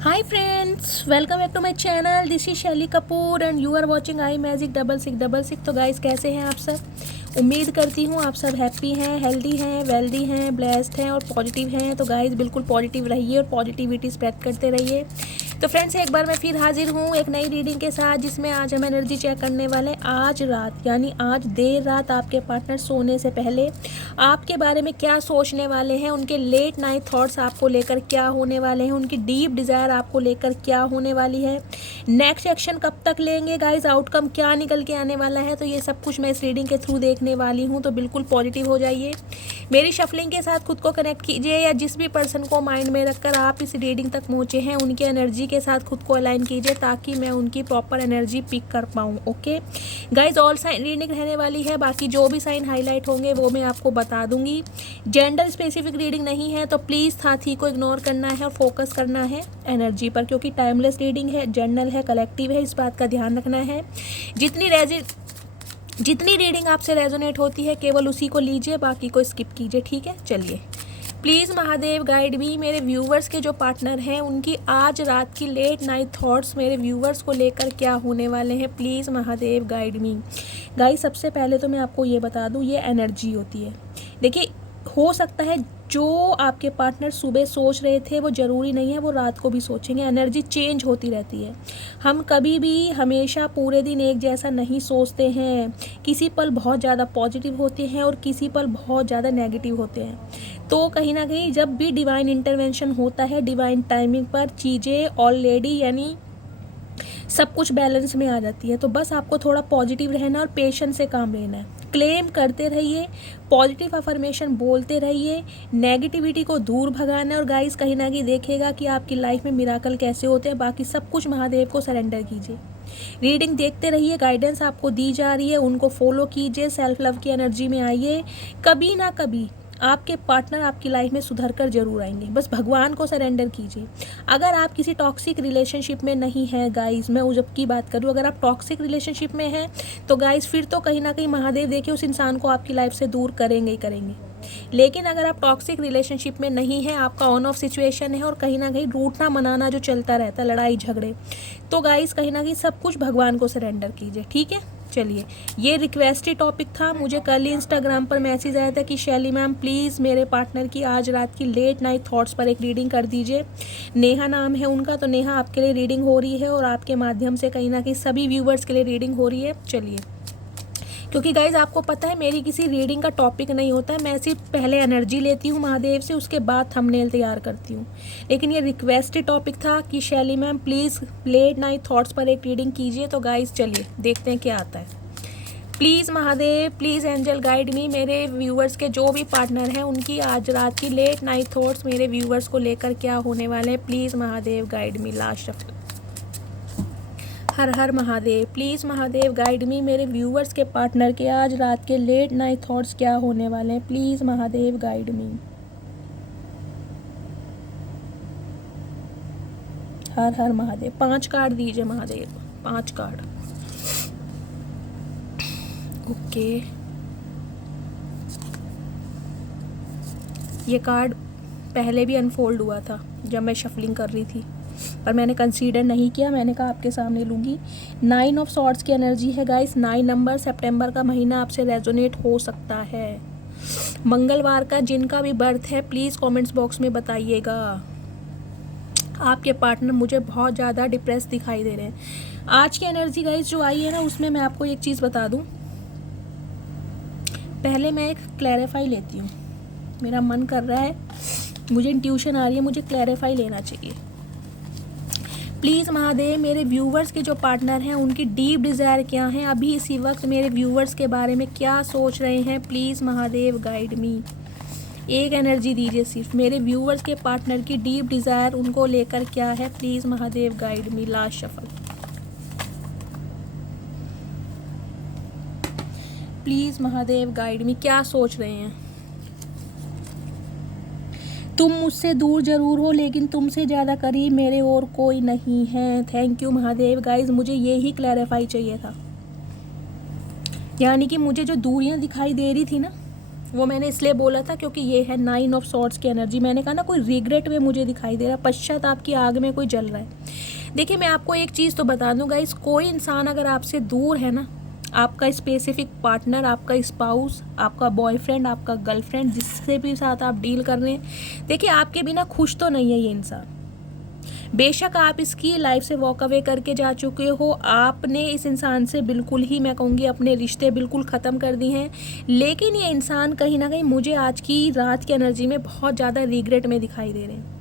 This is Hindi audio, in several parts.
Hi friends, welcome back to my channel. This is शैली Kapoor and you are watching I magic 6666। तो गाइस कैसे हैं आप सब। उम्मीद करती हूँ आप सब हैप्पी हैं, हेल्दी हैं, वेल्दी हैं, ब्लेस्ड हैं और पॉजिटिव हैं। तो गाइस बिल्कुल पॉजिटिव रहिए और पॉजिटिविटी स्प्रेड करते रहिए। तो फ्रेंड्स एक बार मैं फिर हाजिर हूँ एक नई रीडिंग के साथ, जिसमें आज हम एनर्जी चेक करने वाले हैं। आज रात यानी आज देर रात आपके पार्टनर सोने से पहले आपके बारे में क्या सोचने वाले हैं, उनके लेट नाइट थॉट्स आपको लेकर क्या होने वाले हैं, उनकी डीप डिज़ायर आपको लेकर क्या होने वाली है, नेक्स्ट एक्शन कब तक लेंगे गाइस, आउटकम क्या निकल के आने वाला है। तो ये सब कुछ मैं इस रीडिंग के थ्रू देखने वाली हूँ। तो बिल्कुल पॉजिटिव हो जाइए, मेरी शफलिंग के साथ खुद को कनेक्ट कीजिए, या जिस भी पर्सन को माइंड में रखकर आप इस रीडिंग तक पहुँचे हैं उनकी एनर्जी के साथ खुद को अलाइन कीजिए, ताकि मैं उनकी प्रॉपर एनर्जी पिक कर पाऊँ। Okay guys, all sign reading रहने वाली है, बाकी जो भी साइन हाईलाइट होंगे वो मैं आपको बता दूंगी। जेंडर स्पेसिफिक रीडिंग नहीं है, तो प्लीज़ साथी को इग्नोर करना है और फोकस करना है एनर्जी पर, क्योंकि टाइमलेस रीडिंग है, जनरल है, कलेक्टिव है, इस बात का ध्यान रखना है। जितनी रीडिंग आपसे रेजोनेट होती है केवल उसी को लीजिए, बाकी को स्किप कीजिए। ठीक है, चलिए। प्लीज़ महादेव गाइड मी, मेरे व्यूवर्स के जो पार्टनर हैं उनकी आज रात की लेट नाइट थॉट्स मेरे व्यूवर्स को लेकर क्या होने वाले हैं। Please Mahadev guide me. Guys सबसे पहले तो मैं आपको ये बता दूँ, ये एनर्जी होती है। देखिए, हो सकता है जो आपके पार्टनर सुबह सोच रहे थे वो ज़रूरी नहीं है वो रात को भी सोचेंगे। एनर्जी चेंज होती रहती है। हम कभी भी हमेशा पूरे दिन एक जैसा नहीं सोचते हैं। किसी पल बहुत ज़्यादा पॉजिटिव होते हैं और किसी पल बहुत ज़्यादा नेगेटिव होते हैं। तो कहीं ना कहीं जब भी डिवाइन इंटरवेंशन होता है, डिवाइन टाइमिंग पर चीज़ें ऑलरेडी यानी सब कुछ बैलेंस में आ जाती है। तो बस आपको थोड़ा पॉजिटिव रहना और पेशेंस से काम लेना है। क्लेम करते रहिए, पॉजिटिव अफर्मेशन बोलते रहिए, नेगेटिविटी को दूर भगाना है। और गाइस कहीं ना कहीं देखेगा कि आपकी लाइफ में मिराकल कैसे होते हैं। बाकी सब कुछ महादेव को सरेंडर कीजिए। रीडिंग देखते रहिए, गाइडेंस आपको दी जा रही है, उनको फॉलो कीजिए, सेल्फ लव की एनर्जी में आइए। कभी ना कभी आपके पार्टनर आपकी लाइफ में सुधर कर जरूर आएंगे। बस भगवान को सरेंडर कीजिए। अगर आप किसी टॉक्सिक रिलेशनशिप में नहीं है गाइस, मैं जब की बात करूँ, अगर आप टॉक्सिक रिलेशनशिप में हैं तो गाइस फिर तो कहीं ना कहीं महादेव देखिए उस इंसान को आपकी लाइफ से दूर करेंगे ही करेंगे। लेकिन अगर आप टॉक्सिक रिलेशनशिप में नहीं है, आपका ऑन ऑफ सिचुएशन है और कहीं ना कहीं रूठना मनाना जो चलता रहता है, लड़ाई झगड़े, तो गाइस कहीं ना कहीं सब कुछ भगवान को सरेंडर कीजिए। ठीक है, चलिए। ये रिक्वेस्टेड टॉपिक था। मुझे कल ही इंस्टाग्राम पर मैसेज आया था कि शैली मैम प्लीज़ मेरे पार्टनर की आज रात की लेट नाइट थॉट्स पर एक रीडिंग कर दीजिए। नेहा नाम है उनका। तो नेहा आपके लिए रीडिंग हो रही है और आपके माध्यम से कहीं ना कहीं सभी व्यूवर्स के लिए रीडिंग हो रही है। चलिए, क्योंकि गाइज आपको पता है मेरी किसी रीडिंग का टॉपिक नहीं होता है, मैं सिर्फ पहले एनर्जी लेती हूँ महादेव से, उसके बाद थंबनेल तैयार करती हूँ। लेकिन ये रिक्वेस्टेड टॉपिक था कि शैली ma'am please let night thoughts पर एक रीडिंग कीजिए। तो गाइज चलिए देखते हैं क्या आता है। Please Mahadev, please angel guide me, मेरे व्यूवर्स के जो भी पार्टनर हैं उनकी आज रात की लेट नाइट थॉट्स मेरे व्यूवर्स को लेकर क्या होने वाले हैं। Please Mahadev guide me. Last of her her Mahadev. Please Mahadev guide मी, मेरे व्यूवर्स के पार्टनर के आज रात के लेट नाइट थॉट्स क्या होने वाले हैं। Please Mahadev guide me. Her her Mahadev. 5 card दीजिए महादेव, 5 कार्ड। ओके, ये कार्ड पहले भी अनफोल्ड हुआ था जब मैं शफलिंग कर रही थी, पर मैंने कंसीडर नहीं किया। मैंने कहा आपके सामने लूँगी। 9 ऑफ सॉर्ड्स की एनर्जी है गाइस। 9 नंबर, सितंबर का महीना आपसे रेजोनेट हो सकता है। मंगलवार का जिनका भी बर्थ है प्लीज़ कमेंट्स बॉक्स में बताइएगा। आपके पार्टनर मुझे बहुत ज़्यादा डिप्रेस दिखाई दे रहे हैं। आज की एनर्जी गाइस जो आई है ना, उसमें मैं आपको एक चीज़ बता दूँ। पहले मैं एक क्लैरिफाई लेती हूँ, मेरा मन कर रहा है, मुझे इंट्यूशन आ रही है, मुझे क्लैरिफाई लेना चाहिए। प्लीज़ महादेव, मेरे व्यूवर्स के जो पार्टनर हैं उनकी डीप डिज़ायर क्या है, अभी इसी वक्त मेरे व्यूवर्स के बारे में क्या सोच रहे हैं। प्लीज़ महादेव गाइड मी। एक एनर्जी दीजिए सिर्फ, मेरे व्यूवर्स के पार्टनर की डीप डिज़ायर उनको लेकर क्या है। Please Mahadev guide me. Last shuffle. Please Mahadev guide मी, क्या सोच रहे हैं। तुम मुझसे दूर जरूर हो लेकिन तुमसे ज़्यादा करीब मेरे और कोई नहीं है। थैंक यू महादेव गाइज, मुझे ये ही क्लैरिफाई चाहिए था। यानी कि मुझे जो दूरियां दिखाई दे रही थी ना, वो मैंने इसलिए बोला था क्योंकि ये है 9 ऑफ सॉर्ड्स की एनर्जी। मैंने कहा ना कोई रिग्रेट में मुझे दिखाई दे रहा है, पश्चाताप की आग में कोई जल रहा है। देखिए मैं आपको एक चीज़ तो बता दूँ गाइस, कोई इंसान अगर आपसे दूर है ना, आपका स्पेसिफिक पार्टनर, आपका स्पाउस, आपका बॉयफ्रेंड, आपका गर्लफ्रेंड, जिससे भी साथ आप डील कर रहे हैं, देखिए आपके बिना खुश तो नहीं है ये इंसान। बेशक आप इसकी लाइफ से वॉक अवे करके जा चुके हो, आपने इस इंसान से बिल्कुल ही, मैं कहूँगी, अपने रिश्ते बिल्कुल ख़त्म कर दिए हैं, लेकिन ये इंसान कहीं ना कहीं मुझे आज की रात की एनर्जी में बहुत ज़्यादा रिग्रेट में दिखाई दे रहे हैं।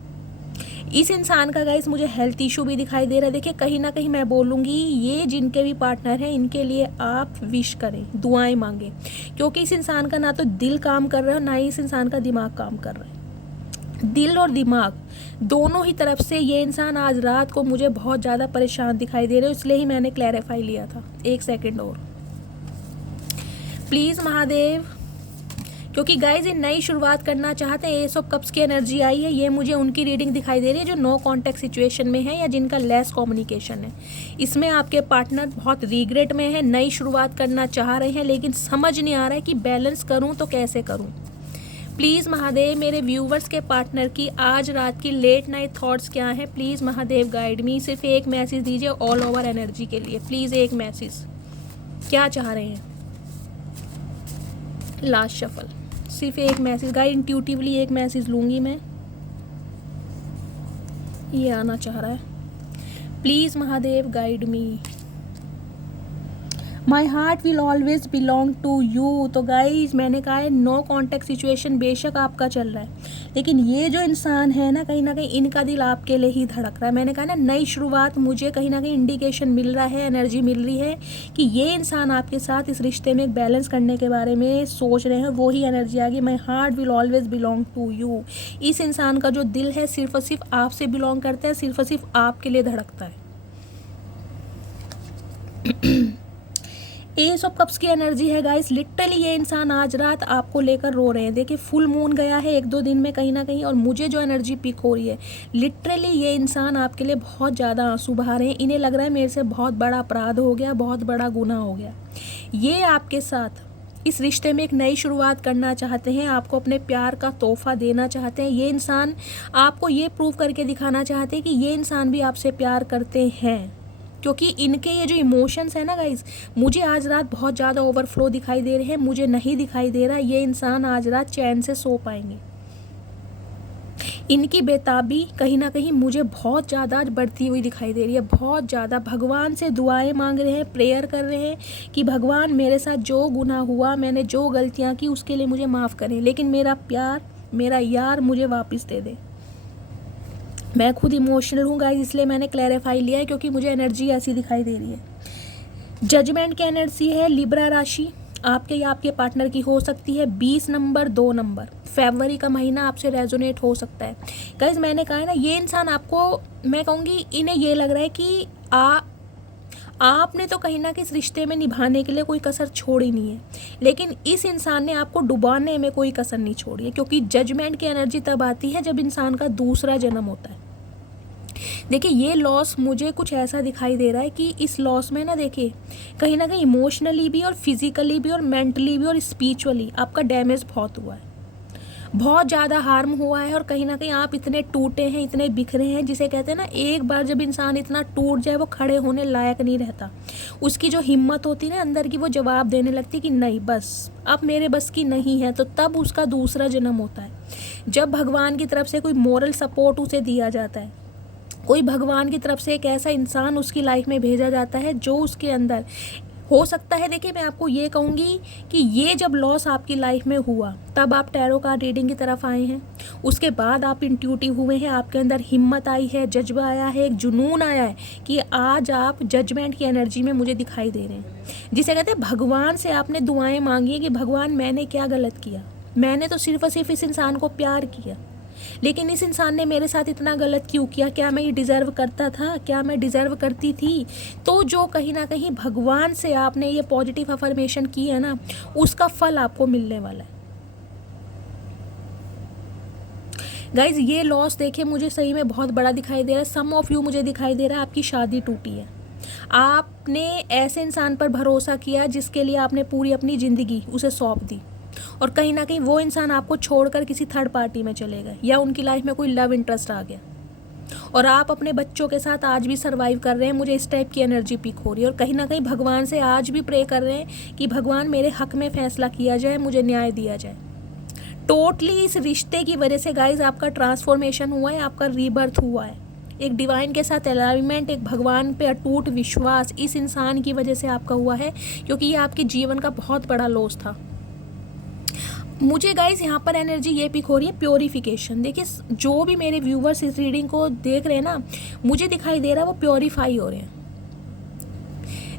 इस इंसान का गाइस मुझे हेल्थ इशू भी दिखाई दे रहा है। देखिए कहीं ना कहीं मैं बोलूँगी, ये जिनके भी पार्टनर हैं इनके लिए आप विश करें, दुआएं मांगें, क्योंकि इस इंसान का ना तो दिल काम कर रहा है और ना ही इस इंसान का दिमाग काम कर रहा है। दिल और दिमाग दोनों ही तरफ से ये इंसान आज रात को मुझे बहुत ज़्यादा परेशान दिखाई दे रहे हो, इसलिए ही मैंने क्लैरिफाई लिया था। एक सेकंड और प्लीज़ महादेव, क्योंकि गाइज ये नई शुरुआत करना चाहते हैं। एस ऑफ कप्स की एनर्जी आई है, ये मुझे उनकी रीडिंग दिखाई दे रही है जो नो कॉन्टैक्ट सिचुएशन में है या जिनका लेस कम्युनिकेशन है। इसमें आपके पार्टनर बहुत रिग्रेट में है, नई शुरुआत करना चाह रहे हैं, लेकिन समझ नहीं आ रहा है कि बैलेंस करूं तो कैसे करूं। प्लीज़ महादेव मेरे व्यूवर्स के पार्टनर की आज रात की लेट नाइट थॉट्स क्या हैं, प्लीज़ महादेव गाइड मी। सिर्फ एक मैसेज दीजिए ऑल ओवर एनर्जी के लिए, प्लीज़ एक मैसेज, क्या चाह रहे हैं। लास्ट शफल, सिर्फ एक मैसेज गाइड, इंट्यूटिवली एक मैसेज लूँगी मैं। ये आना चाह रहा है, please Mahadev guide me. My heart will always belong to you. तो गाइज मैंने कहा है नो कॉन्टैक्ट सिचुएशन बेशक आपका चल रहा है, लेकिन ये जो इंसान है ना कहीं इनका दिल आपके लिए ही धड़क रहा है। मैंने कहा ना नई शुरुआत, मुझे कहीं ना कहीं इंडिकेशन मिल रहा है, एनर्जी मिल रही है कि ये इंसान आपके साथ इस रिश्ते में एक बैलेंस करने के बारे में सोच रहे हैं। वो ही एनर्जी आ गई, my heart will always belong to you. इस इंसान का जो दिल है सिर्फ और सिर्फ आपसे बिलोंग करता है, सिर्फ और सिर्फ आपके लिए धड़कता है। एस ऑफ कप्स की एनर्जी है गाइस, लिटरली ये इंसान आज रात आपको लेकर रो रहे हैं। देखिए फुल मून गया है 1-2 दिन में कहीं ना कहीं, और मुझे जो एनर्जी पिक हो रही है, लिटरली ये इंसान आपके लिए बहुत ज़्यादा आंसू बहा रहे हैं। इन्हें लग रहा है मेरे से बहुत बड़ा अपराध हो गया, बहुत बड़ा गुनाह हो गया। ये आपके साथ इस रिश्ते में एक नई शुरुआत करना चाहते हैं, आपको अपने प्यार का तोहफा देना चाहते हैं। ये इंसान आपको ये प्रूव करके दिखाना चाहते हैं कि ये इंसान भी आपसे प्यार करते हैं, क्योंकि इनके ये जो इमोशंस है ना गाइज, मुझे आज रात बहुत ज़्यादा ओवरफ्लो दिखाई दे रहे हैं। मुझे नहीं दिखाई दे रहा ये इंसान आज रात चैन से सो पाएंगे। इनकी बेताबी कहीं ना कहीं मुझे बहुत ज़्यादा बढ़ती हुई दिखाई दे रही है, बहुत ज़्यादा। भगवान से दुआएं मांग रहे हैं, प्रेयर कर रहे हैं कि भगवान मेरे साथ जो गुनाह हुआ, मैंने जो गलतियाँ की, उसके लिए मुझे माफ़ करें, लेकिन मेरा प्यार, मेरा यार मुझे वापस दे दे। मैं खुद इमोशनल हूँ गाइस, इसलिए मैंने क्लैरिफाई लिया है, क्योंकि मुझे एनर्जी ऐसी दिखाई दे रही है। जजमेंट की एनर्जी है, लिब्रा राशि आपके या आपके पार्टनर की हो सकती है। 20 नंबर 2 नंबर फरवरी का महीना आपसे रेजोनेट हो सकता है गाइस। मैंने कहा है ना ये इंसान आपको, मैं कहूँगी इन्हें ये लग रहा है कि आपने तो कहीं ना कहीं इस रिश्ते में निभाने के लिए कोई कसर छोड़ी नहीं है, लेकिन इस इंसान ने आपको डुबाने में कोई कसर नहीं छोड़ी है, क्योंकि जजमेंट की एनर्जी तब आती है जब इंसान का दूसरा जन्म होता है। देखिए ये लॉस मुझे कुछ ऐसा दिखाई दे रहा है कि इस लॉस में ना, देखिए कहीं ना कहीं इमोशनली भी और फिजिकली भी और मेंटली भी और स्पिरिचुअली आपका डैमेज बहुत हुआ है, बहुत ज़्यादा हार्म हुआ है। और कहीं ना कहीं आप इतने टूटे हैं, इतने बिखरे हैं, जिसे कहते हैं ना एक बार जब इंसान इतना टूट जाए वो खड़े होने लायक नहीं रहता। उसकी जो हिम्मत होती है ना अंदर की, वो जवाब देने लगती कि नहीं बस अब मेरे बस की नहीं है। तो तब उसका दूसरा जन्म होता है, जब भगवान की तरफ से कोई मोरल सपोर्ट उसे दिया जाता है, कोई भगवान की तरफ से एक ऐसा इंसान उसकी लाइफ में भेजा जाता है जो उसके अंदर हो सकता है। देखिए मैं आपको ये कहूँगी कि ये जब लॉस आपकी लाइफ में हुआ तब आप टैरो कार्ड रीडिंग की तरफ आए हैं, उसके बाद आप इंट्यूटिव हुए हैं, आपके अंदर हिम्मत आई है, जज्बा आया है, एक जुनून आया है कि आज आप जजमेंट की एनर्जी में मुझे दिखाई दे रहे हैं, जिसे कहते हैं भगवान से आपने दुआएं मांगी है कि भगवान मैंने क्या गलत किया, मैंने तो सिर्फ और सिर्फ इस इंसान को प्यार किया, लेकिन इस इंसान ने मेरे साथ इतना गलत क्यों किया, क्या मैं ये डिज़र्व करता था, क्या मैं डिज़र्व करती थी। तो जो कहीं ना कहीं भगवान से आपने ये पॉजिटिव अफर्मेशन की है ना, उसका फल आपको मिलने वाला है। गाइज ये लॉस देखिए मुझे सही में बहुत बड़ा दिखाई दे रहा है। सम ऑफ यू मुझे दिखाई दे रहा है आपकी शादी टूटी है, आपने ऐसे इंसान पर भरोसा किया जिसके लिए आपने पूरी अपनी ज़िंदगी उसे सौंप दी, और कहीं ना कहीं वो इंसान आपको छोड़कर किसी थर्ड पार्टी में चले गए, या उनकी लाइफ में कोई लव इंटरेस्ट आ गया, और आप अपने बच्चों के साथ आज भी सर्वाइव कर रहे हैं। मुझे इस टाइप की एनर्जी पिक हो रही है, और कहीं ना कहीं भगवान से आज भी प्रे कर रहे हैं कि भगवान मेरे हक में फैसला किया जाए, मुझे न्याय दिया जाए। टोटली इस रिश्ते की वजह से गाइज आपका ट्रांसफॉर्मेशन हुआ है, आपका रीबर्थ हुआ है। एक डिवाइन के साथ अलाइनमेंट, एक भगवान पे अटूट विश्वास इस इंसान की वजह से आपका हुआ है, क्योंकि ये आपके जीवन का बहुत बड़ा लॉस था। मुझे गाइज यहाँ पर एनर्जी ये पिक हो रही है प्योरीफिकेशन। देखिए, जो भी मेरे व्यूवर्स इस रीडिंग को देख रहे हैं ना, मुझे दिखाई दे रहा है वो प्योरीफाई हो रहे हैं।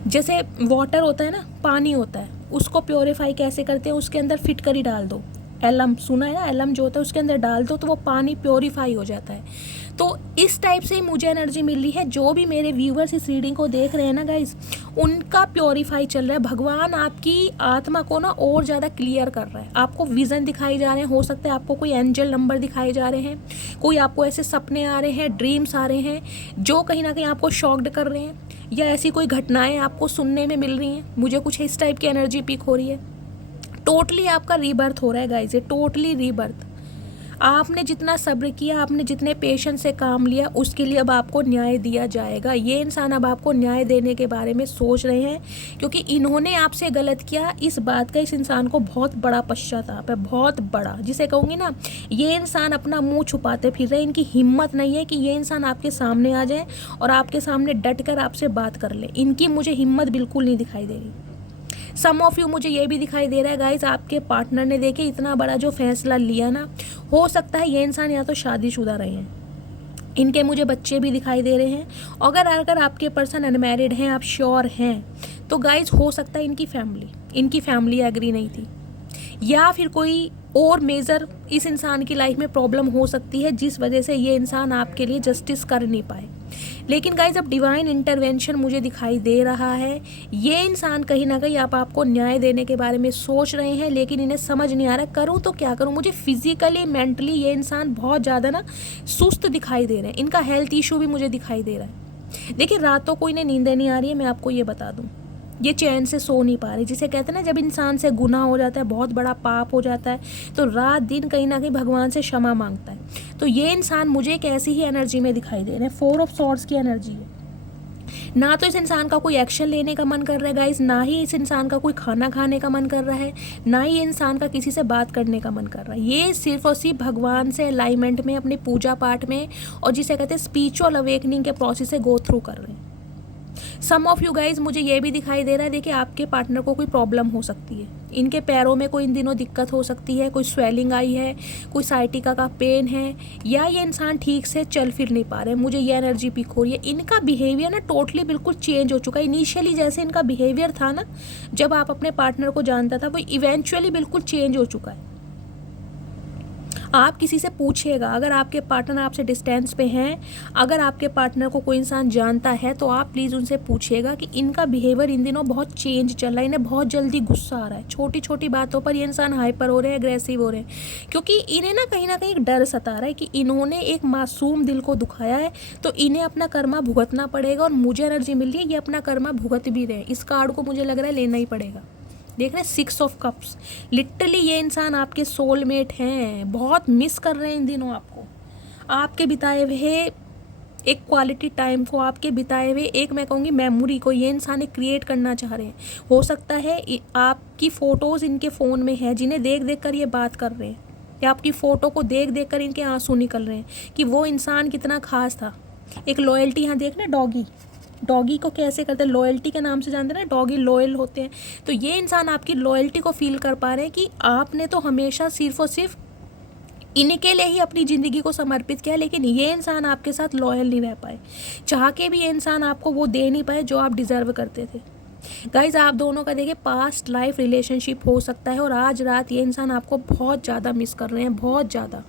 जैसे वाटर होता है ना, पानी होता है, उसको प्योरीफाई कैसे करते हैं, उसके अंदर फिटकरी डाल दो, एलम सुना है ना, एलम जो होता है उसके अंदर डाल दो तो वो पानी प्योरीफाई हो जाता है। तो इस टाइप से ही मुझे एनर्जी मिल रही है। जो भी मेरे व्यूवर्स इस रीडिंग को देख रहे हैं ना गाइज, उनका प्योरीफाई चल रहा है। भगवान आपकी आत्मा को ना और ज़्यादा क्लियर कर रहा है। आपको विज़न दिखाई जा रहे हैं, हो सकता है आपको कोई एंजल नंबर दिखाए जा रहे हैं, कोई आपको ऐसे सपने आ रहे हैं, ड्रीम्स आ रहे हैं जो कहीं ना कहीं आपको शॉक्ड कर रहे हैं, या ऐसी कोई घटनाएँ आपको सुनने में मिल रही हैं। मुझे कुछ इस टाइप की एनर्जी पिक हो रही है। टोटली आपका रीबर्थ हो रहा है गाइज, ये टोटली रीबर्थ। आपने जितना सब्र किया, आपने जितने पेशेंस से काम लिया, उसके लिए अब आपको न्याय दिया जाएगा। ये इंसान अब आपको न्याय देने के बारे में सोच रहे हैं, क्योंकि इन्होंने आपसे गलत किया। इस बात का इस इंसान को बहुत बड़ा पश्चाताप है, बहुत बड़ा, जिसे कहूँगी ना, ये इंसान अपना मुंह छुपाते फिर रहे। इनकी हिम्मत नहीं है कि ये इंसान आपके सामने आ जाए और आपके सामने डट कर आपसे बात कर ले। इनकी मुझे हिम्मत बिल्कुल नहीं दिखाई दे रही। सम ऑफ यू, मुझे ये भी दिखाई दे रहा है गाइज, आपके पार्टनर ने देखे इतना बड़ा जो फैसला लिया ना, हो सकता है ये इंसान या तो शादीशुदा रहे हैं, इनके मुझे बच्चे भी दिखाई दे रहे हैं। अगर आपके पर्सन अनमैरिड हैं, आप श्योर हैं, तो गाइज हो सकता है इनकी फैमिली एग्री नहीं थी, या फिर कोई और मेजर इस इंसान की लाइफ में प्रॉब्लम हो सकती है जिस वजह से ये इंसान आपके लिए जस्टिस कर नहीं पाए। लेकिन गाइज अब डिवाइन इंटरवेंशन मुझे दिखाई दे रहा है। ये इंसान कहीं ना कहीं आपको न्याय देने के बारे में सोच रहे हैं, लेकिन इन्हें समझ नहीं आ रहा करूँ तो क्या करूँ। मुझे फिजिकली मेंटली ये इंसान बहुत ज़्यादा ना सुस्त दिखाई दे रहे हैं। इनका हेल्थ इशू भी मुझे दिखाई दे रहा है। देखिए, रातों को इन्हें नींदें नहीं आ रही है, मैं आपको ये बता दूँ। ये चैन से सो नहीं पा रही, जिसे कहते हैं ना, जब इंसान से गुनाह हो जाता है, बहुत बड़ा पाप हो जाता है, तो रात दिन कहीं ना कहीं भगवान से क्षमा मांगता है। तो ये इंसान मुझे एक ऐसी ही एनर्जी में दिखाई दे रहे हैं। 4 ऑफ सॉर्ड्स की एनर्जी है। ना तो इस इंसान का कोई एक्शन लेने का मन कर रहा है गाइस, ना ही इस इंसान का कोई खाना खाने का मन कर रहा है, ना ही इंसान का किसी से बात करने का मन कर रहा है। ये सिर्फ और सिर्फ भगवान से अलाइनमेंट में, अपने पूजा पाठ में, और जिसे कहते हैं स्पिरिचुअल अवेकनिंग के प्रोसेस से गो थ्रू कर रहे हैं। सम ऑफ यू गाइज, मुझे ये भी दिखाई दे रहा है, देखिए आपके पार्टनर को कोई प्रॉब्लम हो सकती है। इनके पैरों में कोई इन दिनों दिक्कत हो सकती है, कोई स्वेलिंग आई है, कोई साइटिका का पेन है, या ये इंसान ठीक से चल फिर नहीं पा रहे। मुझे ये एनर्जी पिक हो रही है। इनका बिहेवियर ना टोटली बिल्कुल चेंज हो चुका है। इनिशियली जैसे इनका बिहेवियर था ना, जब आप अपने पार्टनर को जानता था, वो इवेंचुअली बिल्कुल चेंज हो चुका है। आप किसी से पूछिएगा, अगर आपके पार्टनर आपसे डिस्टेंस पे हैं, अगर आपके पार्टनर को कोई इंसान जानता है, तो आप प्लीज़ उनसे पूछिएगा कि इनका बिहेवियर इन दिनों बहुत चेंज चल रहा है। इन्हें बहुत जल्दी गुस्सा आ रहा है, छोटी छोटी बातों पर ये इंसान हाइपर हो रहे हैं, एग्रेसिव हो रहे हैं, क्योंकि इन्हें ना कहीं एक डर सता रहा है कि इन्होंने एक मासूम दिल को दुखाया है, तो इन्हें अपना कर्मा भुगतना पड़ेगा। और मुझे एनर्जी मिल रही है ये अपना कर्मा भुगत भी रहे। इस कार्ड को मुझे लग रहा है लेना ही पड़ेगा। देख रहे हैं 6 ऑफ कप्स, लिटरली ये इंसान आपके सोलमेट हैं, बहुत मिस कर रहे हैं इन दिनों आपको, आपके बिताए हुए एक क्वालिटी टाइम को, आपके बिताए हुए एक, मैं कहूँगी, मेमोरी को ये इंसान क्रिएट करना चाह रहे हैं। हो सकता है आपकी फ़ोटोज़ इनके फ़ोन में है, जिन्हें देख देख कर ये बात कर रहे हैं, या आपकी फ़ोटो को देख देख कर इनके आंसू निकल रहे हैं कि वो इंसान कितना खास था। एक लॉयल्टी, यहाँ देखना, डॉगी को कैसे करते हैं, लॉयल्टी के नाम से जानते हैं ना, डॉगी लॉयल होते हैं। तो ये इंसान आपकी लॉयल्टी को फील कर पा रहे हैं कि आपने तो हमेशा सिर्फ और सिर्फ इनके लिए ही अपनी ज़िंदगी को समर्पित किया, लेकिन ये इंसान आपके साथ लॉयल नहीं रह पाए। चाह के भी ये इंसान आपको वो दे नहीं पाए जो आप डिज़र्व करते थे। गाइज, आप दोनों का देखिए पास्ट लाइफ रिलेशनशिप हो सकता है, और आज रात ये इंसान आपको बहुत ज़्यादा मिस कर रहे हैं, बहुत ज़्यादा।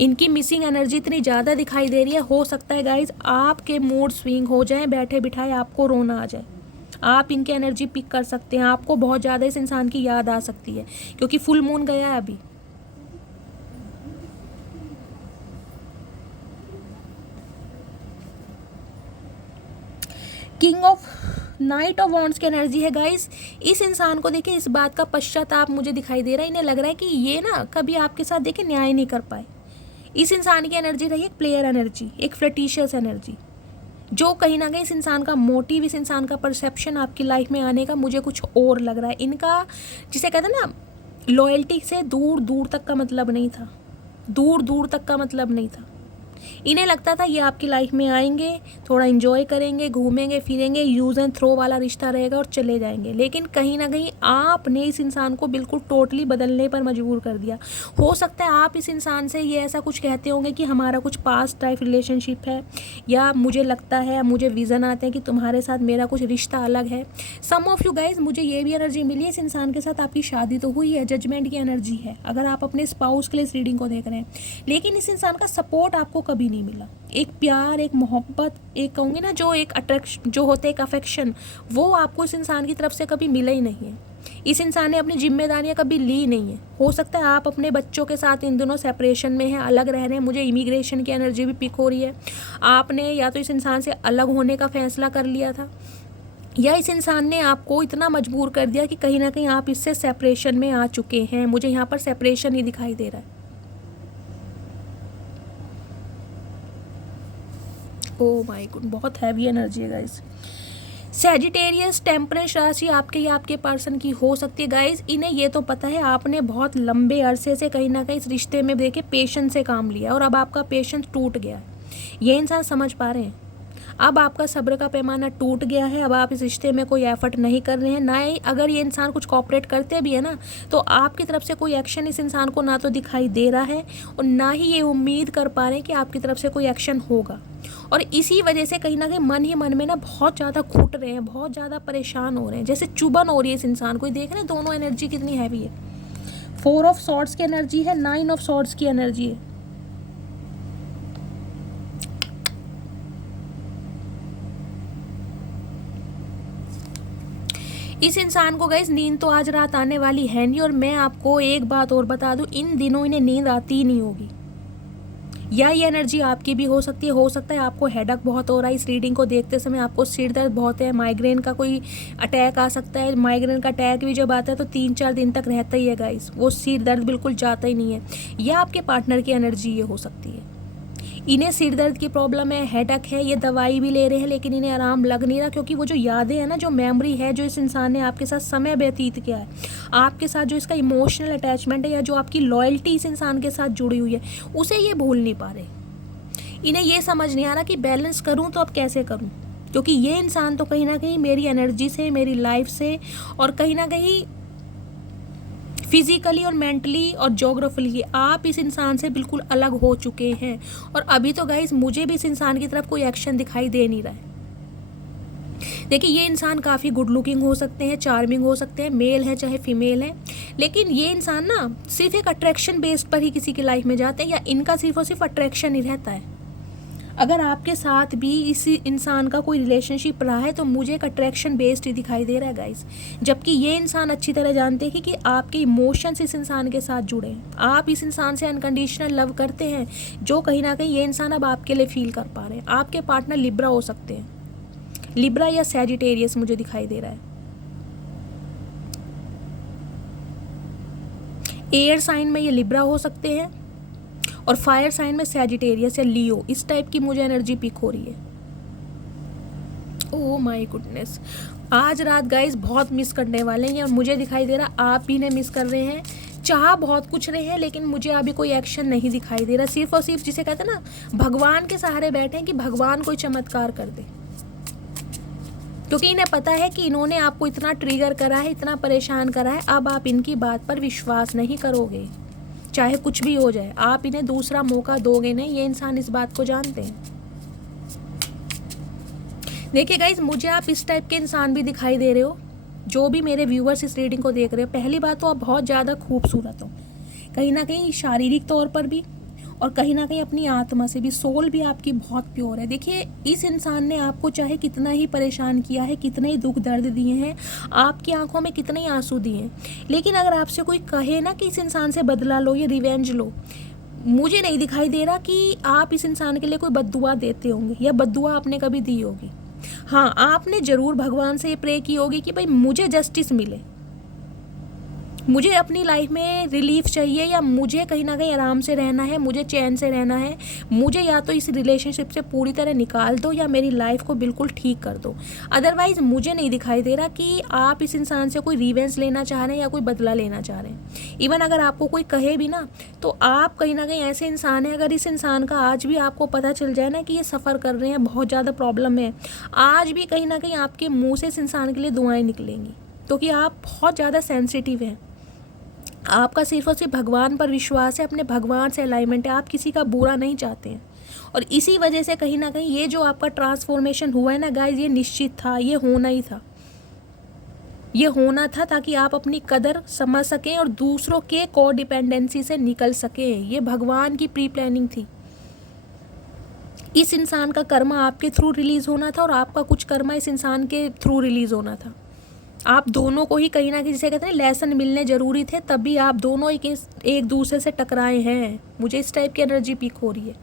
इनकी मिसिंग एनर्जी इतनी ज़्यादा दिखाई दे रही है, हो सकता है गाइज आपके मूड स्विंग हो जाए, बैठे बिठाए आपको रोना आ जाए। आप इनकी एनर्जी पिक कर सकते हैं, आपको बहुत ज़्यादा इस इंसान की याद आ सकती है, क्योंकि फुल मून गया है अभी। King of night of wands की एनर्जी है गाइस। इस इंसान को देखिए, इस बात का पश्चाताप मुझे दिखाई दे रहा है, इन्हें लग रहा है कि ये ना कभी आपके साथ देखिए न्याय नहीं कर पाए। इस इंसान की एनर्जी रही एक प्लेयर एनर्जी, एक फ्लर्टिशियस एनर्जी, जो कहीं ना कहीं इस इंसान का मोटिव, इस इंसान का परसेप्शन आपकी लाइफ में आने का मुझे कुछ और लग रहा है। इनका जिसे कहते हैं ना, लॉयल्टी से दूर दूर तक का मतलब नहीं था, दूर दूर तक का मतलब नहीं था। इन्हें लगता था ये आपकी लाइफ में आएंगे, थोड़ा एंजॉय करेंगे, घूमेंगे फिरेंगे, यूज़ एंड थ्रो वाला रिश्ता रहेगा और चले जाएंगे। लेकिन कहीं ना कहीं आपने इस इंसान को बिल्कुल टोटली बदलने पर मजबूर कर दिया। हो सकता है आप इस इंसान से ये ऐसा कुछ कहते होंगे कि हमारा कुछ पास्ट लाइफ रिलेशनशिप है, या मुझे लगता है, या मुझे विज़न आते हैं कि तुम्हारे साथ मेरा कुछ रिश्ता अलग है। सम ऑफ यू गाइज, मुझे ये भी एनर्जी मिली है, इस इंसान के साथ आपकी शादी तो हुई है, जजमेंट की एनर्जी है अगर आप अपने स्पाउस के लिए इस रीडिंग को देख रहे हैं, लेकिन इस इंसान का सपोर्ट आपको कभी नहीं मिला। एक प्यार, एक मोहब्बत, एक कहूँगी ना जो एक अट्रैक्शन जो होते हैं, एक अफेक्शन, वो आपको इस इंसान की तरफ से कभी मिला ही नहीं है। इस इंसान ने अपनी जिम्मेदारियां कभी ली नहीं है। हो सकता है आप अपने बच्चों के साथ इन दोनों सेपरेशन में हैं, अलग रह रहे हैं। मुझे इमिग्रेशन की एनर्जी भी पिक हो रही है। आपने या तो इस इंसान से अलग होने का फैसला कर लिया था, या इस इंसान ने आपको इतना मजबूर कर दिया कि कहीं ना कहीं आप इससे सेपरेशन में आ चुके हैं। मुझे यहाँ पर सेपरेशन ही दिखाई दे रहा है। ओह माय गॉड, बहुत हैवी एनर्जी है गाइस। सैजिटेरियस, टेम्परेंस राशि आपके या आपके पर्सन की हो सकती है गाइस। इन्हें ये तो पता है आपने बहुत लंबे अरसे से कहीं ना कहीं इस रिश्ते में देखे पेशेंस से काम लिया और अब आपका पेशेंस टूट गया है। ये इंसान समझ पा रहे हैं, अब आपका सब्र का पैमाना टूट गया है। अब आप इस रिश्ते में कोई एफर्ट नहीं कर रहे हैं, ना ही अगर ये इंसान कुछ कॉपरेट करते भी है ना, तो आपकी तरफ से कोई एक्शन इस इंसान को ना तो दिखाई दे रहा है और ना ही ये उम्मीद कर पा रहे हैं कि आपकी तरफ से कोई एक्शन होगा। और इसी वजह से कहीं ना कहीं मन ही मन में ना बहुत ज़्यादा घुट रहे हैं, बहुत ज़्यादा परेशान हो रहे हैं, जैसे चुभन हो रही है इस इंसान को। देख रहे हैं दोनों एनर्जी कितनी हैवी है। 4 ऑफ सॉर्ड्स की एनर्जी है, 9 ऑफ सॉर्ड्स की एनर्जी है। इस इंसान को गाइस नींद तो आज रात आने वाली है नहीं, और मैं आपको एक बात और बता दूं, इन दिनों इन्हें नींद आती ही नहीं होगी। या ये एनर्जी आपकी भी हो सकती है। हो सकता है आपको हेडक बहुत हो रहा है इस रीडिंग को देखते समय, आपको सिर दर्द बहुत है, माइग्रेन का कोई अटैक आ सकता है। माइग्रेन का अटैक भी जब आता है तो 3-4 दिन तक रहता ही है गाइस, वो सिर दर्द बिल्कुल जाता ही नहीं है। या आपके पार्टनर की एनर्जी ये हो सकती है। इन्हें सिर दर्द की प्रॉब्लम है, हेडक है, ये दवाई भी ले रहे हैं लेकिन इन्हें आराम लग नहीं रहा, क्योंकि वो जो यादें हैं ना, जो मेमोरी है, जो इस इंसान ने आपके साथ समय व्यतीत किया है, आपके साथ जो इसका इमोशनल अटैचमेंट है, या जो आपकी लॉयल्टी इस इंसान के साथ जुड़ी हुई है, उसे ये भूल नहीं पा रहे। इन्हें ये समझ नहीं आ रहा कि बैलेंस करूँ तो अब कैसे करूँ, क्योंकि ये इंसान तो कहीं ना कहीं मेरी एनर्जी से, मेरी लाइफ से, और कहीं ना कहीं फिजिकली और मेंटली और ज्योग्राफिकली आप इस इंसान से बिल्कुल अलग हो चुके हैं। और अभी तो गाइस मुझे भी इस इंसान की तरफ कोई एक्शन दिखाई दे नहीं रहा है। देखिए, ये इंसान काफ़ी गुड लुकिंग हो सकते हैं, चार्मिंग हो सकते हैं, मेल है चाहे फीमेल है, लेकिन ये इंसान ना सिर्फ एक अट्रैक्शन बेस्ड पर ही किसी की लाइफ में जाते हैं, या इनका सिर्फ और सिर्फ अट्रैक्शन ही रहता है। अगर आपके साथ भी इसी इंसान का कोई रिलेशनशिप रहा है तो मुझे एक अट्रैक्शन बेस्ड ही दिखाई दे रहा है गाइस। जबकि ये इंसान अच्छी तरह जानते हैं कि आपके इमोशंस इस इंसान के साथ जुड़े हैं, आप इस इंसान से अनकंडीशनल लव करते हैं, जो कहीं ना कहीं ये इंसान अब आपके लिए फील कर पा रहे हैं। आपके पार्टनर लिब्रा हो सकते हैं, लिब्रा या सैजिटेरियस मुझे दिखाई दे रहा है। एयर साइन में ये लिब्रा हो सकते हैं, और फायर साइन में सैजिटेरियस या लियो, इस टाइप की मुझे एनर्जी पिक हो रही है। ओह माय गुडनेस, आज रात गाइस बहुत मिस करने वाले हैं, और मुझे दिखाई दे रहा आप भी इन्हें मिस कर रहे हैं। चाह बहुत कुछ रहे हैं, लेकिन मुझे अभी कोई एक्शन नहीं दिखाई दे रहा। सिर्फ और सिर्फ जिसे कहते हैं ना, भगवान के सहारे बैठे हैं कि भगवान कोई चमत्कार कर दे, क्योंकि इन्हें पता है कि इन्होंने आपको इतना ट्रिगर करा है, इतना परेशान करा है, अब आप इनकी बात पर विश्वास नहीं करोगे, चाहे कुछ भी हो जाए। आप इन्हें दूसरा मौका दोगे नहीं, ये इंसान इस बात को जानते हैं। देखिए गाइज, मुझे आप इस टाइप के इंसान भी दिखाई दे रहे हो, जो भी मेरे व्यूअर्स इस रीडिंग को देख रहे हो। पहली बात तो आप बहुत ज़्यादा खूबसूरत हो, कहीं ना कहीं शारीरिक तौर पर भी, और कहीं ना कहीं अपनी आत्मा से भी। सोल भी आपकी बहुत प्योर है। देखिए, इस इंसान ने आपको चाहे कितना ही परेशान किया है, कितने ही दुख दर्द दिए हैं, आपकी आंखों में कितने ही आंसू दिए हैं, लेकिन अगर आपसे कोई कहे ना कि इस इंसान से बदला लो, ये रिवेंज लो, मुझे नहीं दिखाई दे रहा कि आप इस इंसान के लिए कोई बद्दुआ देते होंगे या बद्दुआ आपने कभी दी होगी। हाँ, आपने ज़रूर भगवान से ये प्रे की होगी कि भाई मुझे जस्टिस मिले, मुझे अपनी लाइफ में रिलीफ चाहिए, या मुझे कहीं ना कहीं आराम से रहना है, मुझे चैन से रहना है, मुझे या तो इस रिलेशनशिप से पूरी तरह निकाल दो या मेरी लाइफ को बिल्कुल ठीक कर दो। अदरवाइज़ मुझे नहीं दिखाई दे रहा कि आप इस इंसान से कोई रिवेंज लेना चाह रहे हैं या कोई बदला लेना चाह रहे हैं। इवन अगर आपको कोई कहे भी ना, तो आप कहीं ना कहीं ऐसे इंसान हैं, अगर इस इंसान का आज भी आपको पता चल जाए ना कि ये सफ़र कर रहे हैं, बहुत ज़्यादा प्रॉब्लम है, आज भी कहीं ना कहीं आपके मुँह से इस इंसान के लिए दुआएँ निकलेंगी, क्योंकि आप बहुत ज़्यादा सेंसिटिव हैं। आपका सिर्फ और सिर्फ भगवान पर विश्वास है, अपने भगवान से अलाइनमेंट है, आप किसी का बुरा नहीं चाहते हैं। और इसी वजह से कहीं ना कहीं ये जो आपका ट्रांसफॉर्मेशन हुआ है ना गाइज, ये निश्चित था, ये होना ही था, ये होना था, ताकि आप अपनी कदर समझ सकें और दूसरों के को डिपेंडेंसी से निकल सकें। ये भगवान की प्री प्लानिंग थी। इस इंसान का कर्मा आपके थ्रू रिलीज़ होना था और आपका कुछ कर्मा इस इंसान के थ्रू रिलीज़ होना था। आप दोनों को ही कहीं ना कहीं, जिसे कहते हैं लेसन मिलने ज़रूरी थे, तभी आप दोनों एक दूसरे से टकराए हैं। मुझे इस टाइप की एनर्जी पिक हो रही है।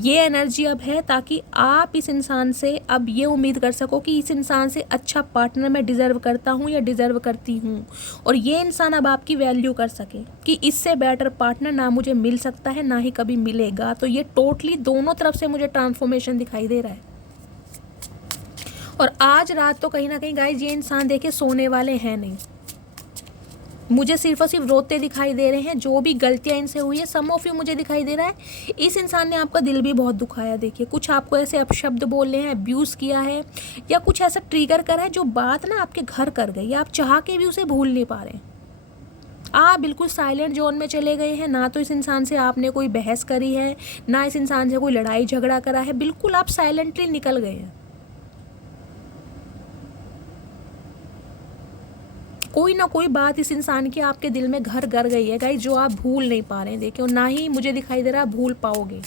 ये एनर्जी अब है ताकि आप इस इंसान से अब ये उम्मीद कर सको कि इस इंसान से अच्छा पार्टनर मैं डिज़र्व करता हूँ या डिज़र्व करती हूँ, और ये इंसान अब आपकी वैल्यू कर सके कि इससे बेटर पार्टनर ना मुझे मिल सकता है, ना ही कभी मिलेगा। तो ये टोटली दोनों तरफ से मुझे ट्रांसफॉर्मेशन दिखाई दे रहा है। और आज रात तो कहीं ना कहीं गाइज ये इंसान देखे सोने वाले हैं नहीं, मुझे सिर्फ और सिर्फ रोते दिखाई दे रहे हैं। जो भी गलतियां इनसे हुई है, सम ऑफ यू मुझे दिखाई दे रहा है इस इंसान ने आपका दिल भी बहुत दुखाया। देखिए, कुछ आपको ऐसे अपशब्द बोले हैं, अब्यूज़ किया है, या कुछ ऐसा ट्रिगर करा है जो बात ना आपके घर कर गई, आप चाह के भी उसे भूल नहीं पा रहे। आप बिल्कुल साइलेंट जोन में चले गए हैं। ना तो इस इंसान से आपने कोई बहस करी है, ना इस इंसान से कोई लड़ाई झगड़ा करा है, बिल्कुल आप साइलेंटली निकल गए हैं। कोई ना कोई बात इस इंसान की आपके दिल में घर कर गई है गाइस, जो आप भूल नहीं पा रहे हैं। देखिए, और ना ही मुझे दिखाई दे रहा भूल पाओगे।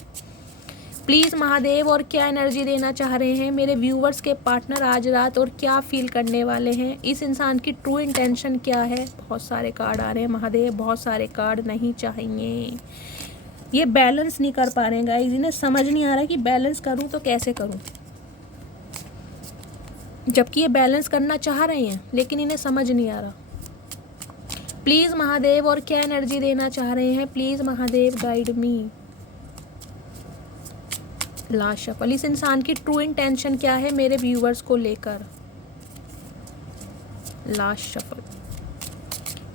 प्लीज़ महादेव, और क्या एनर्जी देना चाह रहे हैं मेरे व्यूवर्स के पार्टनर आज रात, और क्या फील करने वाले हैं, इस इंसान की ट्रू इंटेंशन क्या है। बहुत सारे कार्ड आ रहे हैं महादेव, बहुत सारे कार्ड नहीं चाहिए। ये बैलेंस नहीं कर पा रहे हैं गाइस, इन्हें समझ नहीं आ रहा कि बैलेंस करूँ तो कैसे करूँ, जबकि ये बैलेंस करना चाह रहे हैं लेकिन इन्हें समझ नहीं आ रहा। प्लीज़ महादेव, और क्या एनर्जी देना चाह रहे हैं, please Mahadev guide me. Last shuffle, इस इंसान की ट्रू इंटेंशन क्या है मेरे व्यूवर्स को लेकर। लास्ट शफल,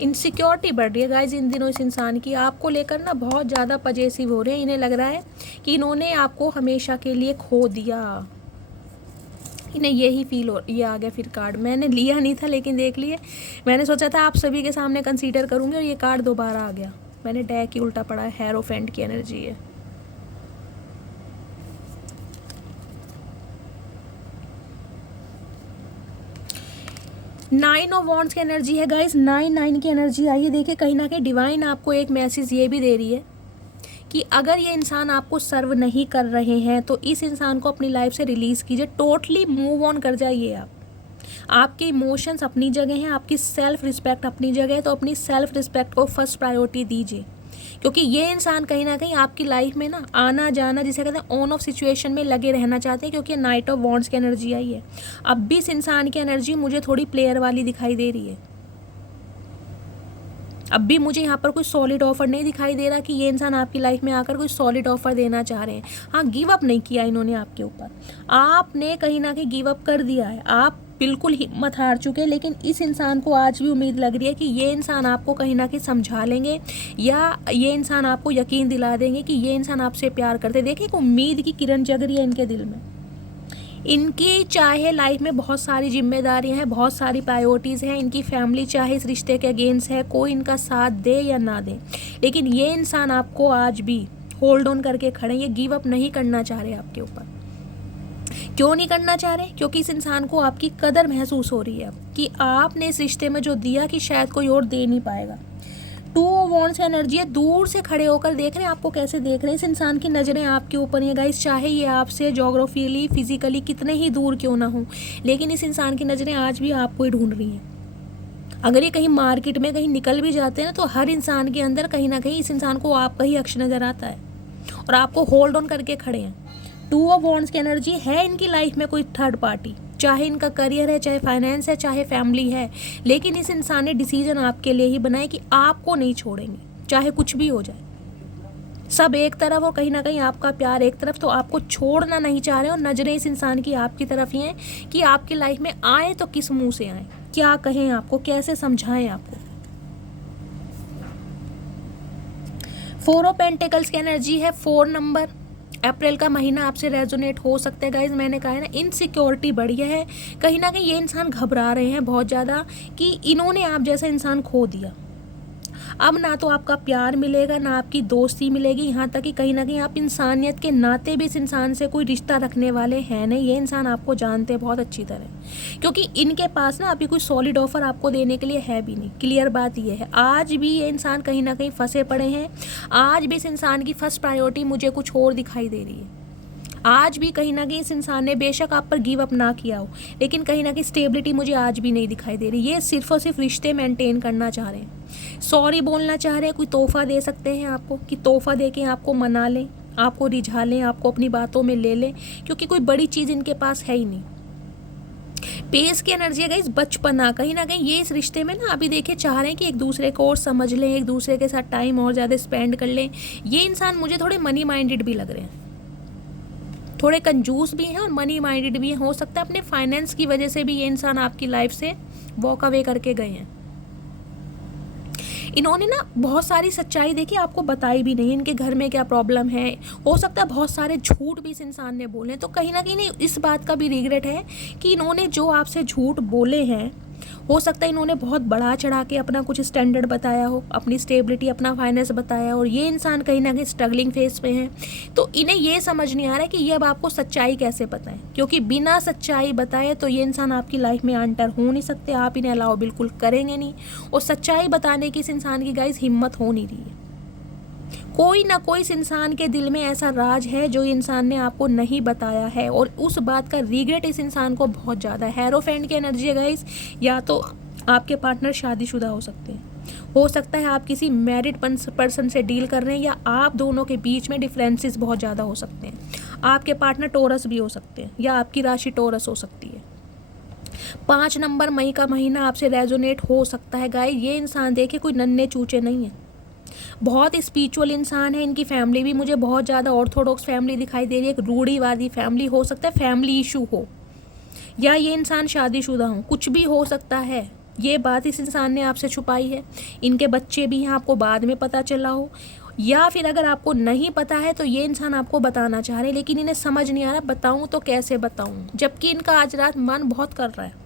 इनसिक्योरिटी बढ़ रही है गाइज इन दिनों इस इंसान की, आपको लेकर ना बहुत ज़्यादा पजेसिव हो रहे हैं। इन्हें लग रहा है कि इन्होंने आपको हमेशा के लिए खो दिया, इन्हें यही फील हो। ये आ गया फिर कार्ड, मैंने लिया नहीं था लेकिन देख लिए, मैंने सोचा था आप सभी के सामने कंसीडर करूँगी, और ये कार्ड दोबारा आ गया। मैंने डेक ही उल्टा पड़ा है, हेरोफेंट की एनर्जी है। नाइन ऑफ वॉन्ड्स की एनर्जी है गाइस, 9 की एनर्जी आई है। देखिए, कहीं ना कहीं डिवाइन आपको एक मैसेज ये भी दे रही है कि अगर ये इंसान आपको सर्व नहीं कर रहे हैं तो इस इंसान को अपनी लाइफ से रिलीज़ कीजिए, टोटली मूव ऑन कर जाइए। आपके इमोशंस अपनी जगह हैं, आपकी सेल्फ रिस्पेक्ट अपनी जगह है, तो अपनी सेल्फ रिस्पेक्ट को फर्स्ट प्रायोरिटी दीजिए, क्योंकि ये इंसान कहीं ना कहीं आपकी लाइफ में ना आना जाना, जिसे कहते हैं ऑन ऑफ सिचुएशन में लगे रहना चाहते हैं, क्योंकि नाइट ऑफ वॉन्ड्स की एनर्जी आई है। अब भी इस इंसान की एनर्जी मुझे थोड़ी प्लेयर वाली दिखाई दे रही है। अब भी मुझे यहाँ पर कोई सॉलिड ऑफर नहीं दिखाई दे रहा कि ये इंसान आपकी लाइफ में आकर कोई सॉलिड ऑफर देना चाह रहे हैं। हाँ, गिव अप नहीं किया इन्होंने आपके ऊपर, आपने कहीं ना कहीं गिव अप कर दिया है, आप बिल्कुल हिम्मत हार चुके हैं। लेकिन इस इंसान को आज भी उम्मीद लग रही है कि ये इंसान आपको कहीं ना कहीं समझा लेंगे, या ये इंसान आपको यकीन दिला देंगे कि ये इंसान आपसे प्यार करते। देखिए, एक उम्मीद की किरण जग रही है इनके दिल में। इनकी चाहे लाइफ में बहुत सारी जिम्मेदारियां हैं, बहुत सारी प्रायोरिटीज़ हैं, इनकी फैमिली चाहे इस रिश्ते के अगेंस्ट है, कोई इनका साथ दे या ना दे, लेकिन ये इंसान आपको आज भी होल्ड ऑन करके खड़े हैं। ये गिव अप नहीं करना चाह रहे आपके ऊपर। क्यों नहीं करना चाह रहे? क्योंकि इस इंसान को आपकी कदर महसूस हो रही है अब, कि आपने इस रिश्ते में जो दिया कि शायद कोई और दे नहीं पाएगा। 2 वॉन्ड्स एनर्जी है, दूर से खड़े होकर देख रहे हैं आपको, कैसे देख रहे हैं। इस इंसान की नज़रें आपके ऊपर हैं गाइस, चाहे ये आपसे जोग्राफिकली फिजिकली कितने ही दूर क्यों ना हो, लेकिन इस इंसान की नज़रें आज भी आपको ही ढूंढ रही हैं। अगर ये कहीं मार्केट में कहीं निकल भी जाते हैं ना, तो हर इंसान के अंदर कहीं ना कहीं इस इंसान को आपका ही अक्ष नज़र आता है, और आपको होल्ड ऑन करके खड़े हैं। 2 ऑफ वॉन्ड्स की एनर्जी है, इनकी लाइफ में कोई थर्ड पार्टी, चाहे इनका करियर है, चाहे फाइनेंस है, चाहे फैमिली है, लेकिन इस इंसान ने डिसीजन आपके लिए ही बनाया कि आपको नहीं छोड़ेंगे, चाहे कुछ भी हो जाए। सब एक तरफ और कहीं ना कहीं आपका प्यार एक तरफ, तो आपको छोड़ना नहीं चाह रहे और नज़रें इस इंसान की आपकी तरफ ही हैं कि आपकी लाइफ में आए तो किस मुंह से आए, क्या कहें आपको, कैसे समझाएं आपको। 4 ऑफ पेंटिकल्स की एनर्जी है। 4 नंबर, अप्रैल का महीना आपसे रेजोनेट हो सकता है गाइज। मैंने कहा है ना, इनसिक्योरिटी बढ़ी है, कहीं ना कहीं ये इंसान घबरा रहे हैं बहुत ज़्यादा कि इन्होंने आप जैसा इंसान खो दिया। अब ना तो आपका प्यार मिलेगा, ना आपकी दोस्ती मिलेगी, यहाँ तक कि कहीं ना कहीं आप इंसानियत के नाते भी इस इंसान से कोई रिश्ता रखने वाले हैं नहीं। ये इंसान आपको जानते हैं बहुत अच्छी तरह, क्योंकि इनके पास ना अभी कोई सॉलिड ऑफर आपको देने के लिए है भी नहीं। क्लियर बात ये है, आज भी ये इंसान कहीं ना कहीं फंसे पड़े हैं। आज भी इस इंसान की फर्स्ट प्रायोरिटी मुझे कुछ और दिखाई दे रही है। आज भी कहीं ना कहीं इस इंसान ने बेशक आप पर गिव अप ना किया हो, लेकिन कहीं ना कहीं स्टेबिलिटी मुझे आज भी नहीं दिखाई दे रही। ये सिर्फ और सिर्फ रिश्ते मेंटेन करना चाह रहे हैं, सॉरी बोलना चाह रहे हैं, कोई तोहफा दे सकते हैं आपको कि तोहफा दे के आपको मना लें, आपको रिझा लें, आपको अपनी बातों में ले लें, क्योंकि कोई बड़ी चीज़ इनके पास है ही नहीं। पेस की एनर्जी है गाइस, बचपना, कहीं ना कहीं ये इस रिश्ते में ना अभी देखिए चाह रहे हैं कि एक दूसरे को और समझ लें, एक दूसरे के साथ टाइम और ज़्यादा स्पेंड कर लें। ये इंसान मुझे थोड़े मनी माइंडेड भी लग रहे हैं, थोड़े कंजूस भी हैं और मनी माइंडेड भी हैं। हो सकता है अपने फाइनेंस की वजह से भी ये इंसान आपकी लाइफ से वॉक अवे करके गए हैं। इन्होंने ना बहुत सारी सच्चाई देखी आपको बताई भी नहीं, इनके घर में क्या प्रॉब्लम है। हो सकता है बहुत सारे झूठ भी इस इंसान ने बोले, तो कहीं ना कहीं इस बात का भी रिग्रेट है कि इन्होंने जो आपसे झूठ बोले हैं, हो सकता है इन्होंने बहुत बढ़ा चढ़ा के अपना कुछ स्टैंडर्ड बताया हो, अपनी स्टेबिलिटी, अपना फाइनेंस बताया, और ये इंसान कहीं ना कहीं स्ट्रगलिंग फेज पे हैं। तो इन्हें ये समझ नहीं आ रहा है कि ये अब आपको सच्चाई कैसे बताएं, क्योंकि बिना सच्चाई बताए तो ये इंसान आपकी लाइफ में एंटर हो नहीं सकते, आप इन्हें अलाउ बिल्कुल करेंगे नहीं, और सच्चाई बताने की इस इंसान की गाइस हिम्मत हो नहीं रही है। कोई ना कोई इस इंसान के दिल में ऐसा राज है जो इंसान ने आपको नहीं बताया है, और उस बात का रिग्रेट इस इंसान को बहुत ज़्यादा है। हेरोफेंट की एनर्जी है गाइस, या तो आपके पार्टनर शादीशुदा हो सकते हैं, हो सकता है आप किसी मैरिड पर्सन से डील कर रहे हैं, या आप दोनों के बीच में डिफरेंसेस बहुत ज़्यादा हो सकते हैं। आपके पार्टनर टोरस भी हो सकते हैं, या आपकी राशि टोरस हो सकती है। 5 नंबर, मई का महीना आपसे रेजोनेट हो सकता है गाइस। ये इंसान देखिए कोई नन्हे चूचे नहीं है, बहुत स्पिरिचुअल इंसान है। इनकी फैमिली भी मुझे बहुत ज़्यादा ऑर्थोडॉक्स फैमिली दिखाई दे रही है, एक रूढ़िवादी फैमिली। हो सकता है फैमिली इशू हो, या ये इंसान शादीशुदा हो, कुछ भी हो सकता है। ये बात इस इंसान ने आपसे छुपाई है। इनके बच्चे भी हैं, आपको बाद में पता चला हो, या फिर अगर आपको नहीं पता है तो ये इंसान आपको बताना चाह रहे हैं, लेकिन इन्हें समझ नहीं आ रहा बताऊँ तो कैसे बताऊँ। जबकि इनका आज रात मन बहुत कर रहा है,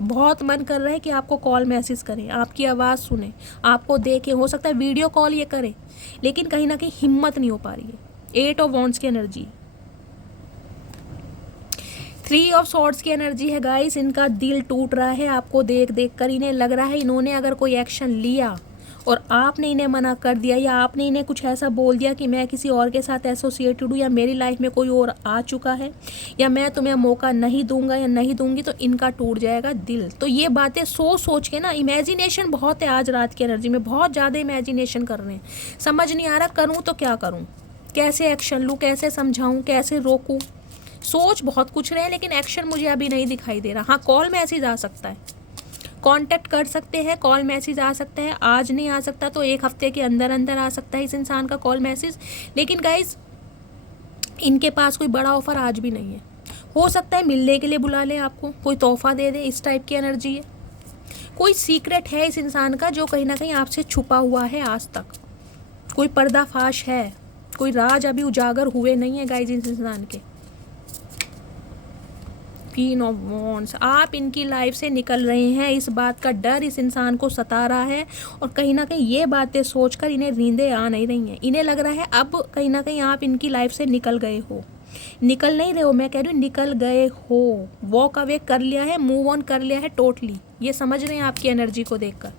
बहुत मन कर रहा है कि आपको कॉल मैसेज करें, आपकी आवाज़ सुने, आपको देखें, हो सकता है वीडियो कॉल ये करें, लेकिन कहीं ना कहीं हिम्मत नहीं हो पा रही है। 8 ऑफ वॉन्ड्स की एनर्जी, 3 ऑफ सॉर्ड्स की एनर्जी है गाइस। इनका दिल टूट रहा है आपको देख देख कर। इन्हें लग रहा है इन्होंने अगर कोई एक्शन लिया और आपने इन्हें मना कर दिया, या आपने इन्हें कुछ ऐसा बोल दिया कि मैं किसी और के साथ एसोसिएटेड हूँ, या मेरी लाइफ में कोई और आ चुका है, या मैं तुम्हें मौका नहीं दूंगा या नहीं दूंगी, तो इनका टूट जाएगा दिल। तो ये बातें सोच सोच के ना, इमेजिनेशन बहुत है आज रात की एनर्जी में, बहुत ज़्यादा इमेजिनेशन कर रहे हैं। समझ नहीं आ रहा करूँ तो क्या करूँ, कैसे एक्शन लूँ, कैसे समझाऊँ, कैसे रोकूँ। सोच बहुत कुछ रहे हैं, लेकिन एक्शन मुझे अभी नहीं दिखाई दे रहा। हाँ, कॉल मैसेज आ सकता है, कांटेक्ट कर सकते हैं, कॉल मैसेज आ सकता है। आज नहीं आ सकता तो 1 हफ्ते के अंदर अंदर आ सकता है इस इंसान का कॉल मैसेज। लेकिन गाइज इनके पास कोई बड़ा ऑफर आज भी नहीं है। हो सकता है मिलने के लिए बुला ले आपको, कोई तोहफा दे दे, इस टाइप की एनर्जी है। कोई सीक्रेट है इस इंसान का जो कहीं ना कहीं आपसे छुपा हुआ है आज तक, कोई पर्दाफाश है, कोई राज अभी उजागर हुए नहीं है गाइज इस इंसान के। क्वीन ऑफ वॉन्ड्स, आप इनकी लाइफ से निकल रहे हैं, इस बात का डर इस इंसान को सता रहा है, और कहीं ना कहीं ये बातें सोचकर इन्हें नींदें आ नहीं रही हैं। इन्हें लग रहा है अब कहीं ना कहीं आप इनकी लाइफ से निकल गए हो, निकल नहीं रहे हो, मैं कह रही हूँ निकल गए हो, वॉक अवे कर लिया है, मूव ऑन कर लिया है टोटली। ये समझ रहे हैं आपकी एनर्जी को देखकर,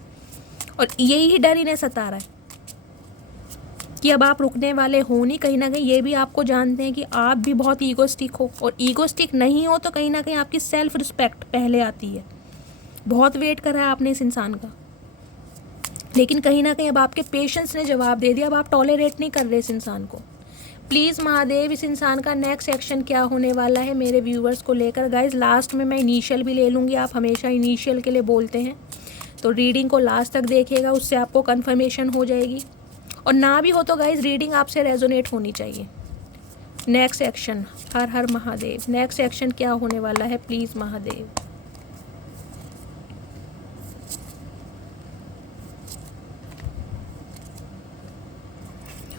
और यही डर इन्हें सता रहा है कि अब आप रुकने वाले हो नहीं। कहीं ना कहीं ये भी आपको जानते हैं कि आप भी बहुत ईगोस्टिक हो, और ईगोस्टिक नहीं हो तो कहीं ना कहीं आपकी सेल्फ रिस्पेक्ट पहले आती है। बहुत वेट करा है आपने इस इंसान का, लेकिन कहीं ना कहीं अब आपके पेशेंस ने जवाब दे दिया। अब आप टॉलरेट नहीं कर रहे इस इंसान को, प्लीज़ महादेव इस इंसान का नेक्स्ट एक्शन क्या होने वाला है मेरे व्यूवर्स को लेकर। गाइज लास्ट में मैं इनिशियल भी ले लूँगी, आप हमेशा इनिशियल के लिए बोलते हैं, तो रीडिंग को लास्ट तक देखिएगा, उससे आपको कन्फर्मेशन हो जाएगी। और ना भी हो तो गाइज रीडिंग आपसे रेजोनेट होनी चाहिए। नेक्स्ट एक्शन, हर हर महादेव, नेक्स्ट एक्शन क्या होने वाला है प्लीज़ महादेव।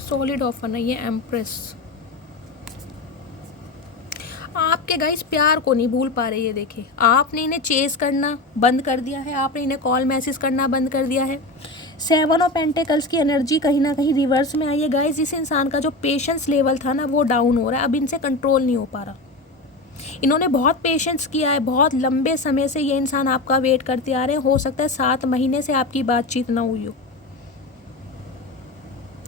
सॉलिड ऑफर नहीं है, एम्प्रेस। आपके गाइस प्यार को नहीं भूल पा रही है। देखिए आपने इन्हें चेस करना बंद कर दिया है, आपने इन्हें कॉल मैसेज करना बंद कर दिया है। 7 ऑफ पेंटिकल्स की एनर्जी कहीं ना कहीं रिवर्स में आई है गाइस। इस इंसान का जो पेशेंस लेवल था ना वो डाउन हो रहा है, अब इनसे कंट्रोल नहीं हो पा रहा। इन्होंने बहुत पेशेंस किया है, बहुत लंबे समय से ये इंसान आपका वेट करते आ रहे हैं। हो सकता है 7 महीने से आपकी बातचीत ना हुई हो।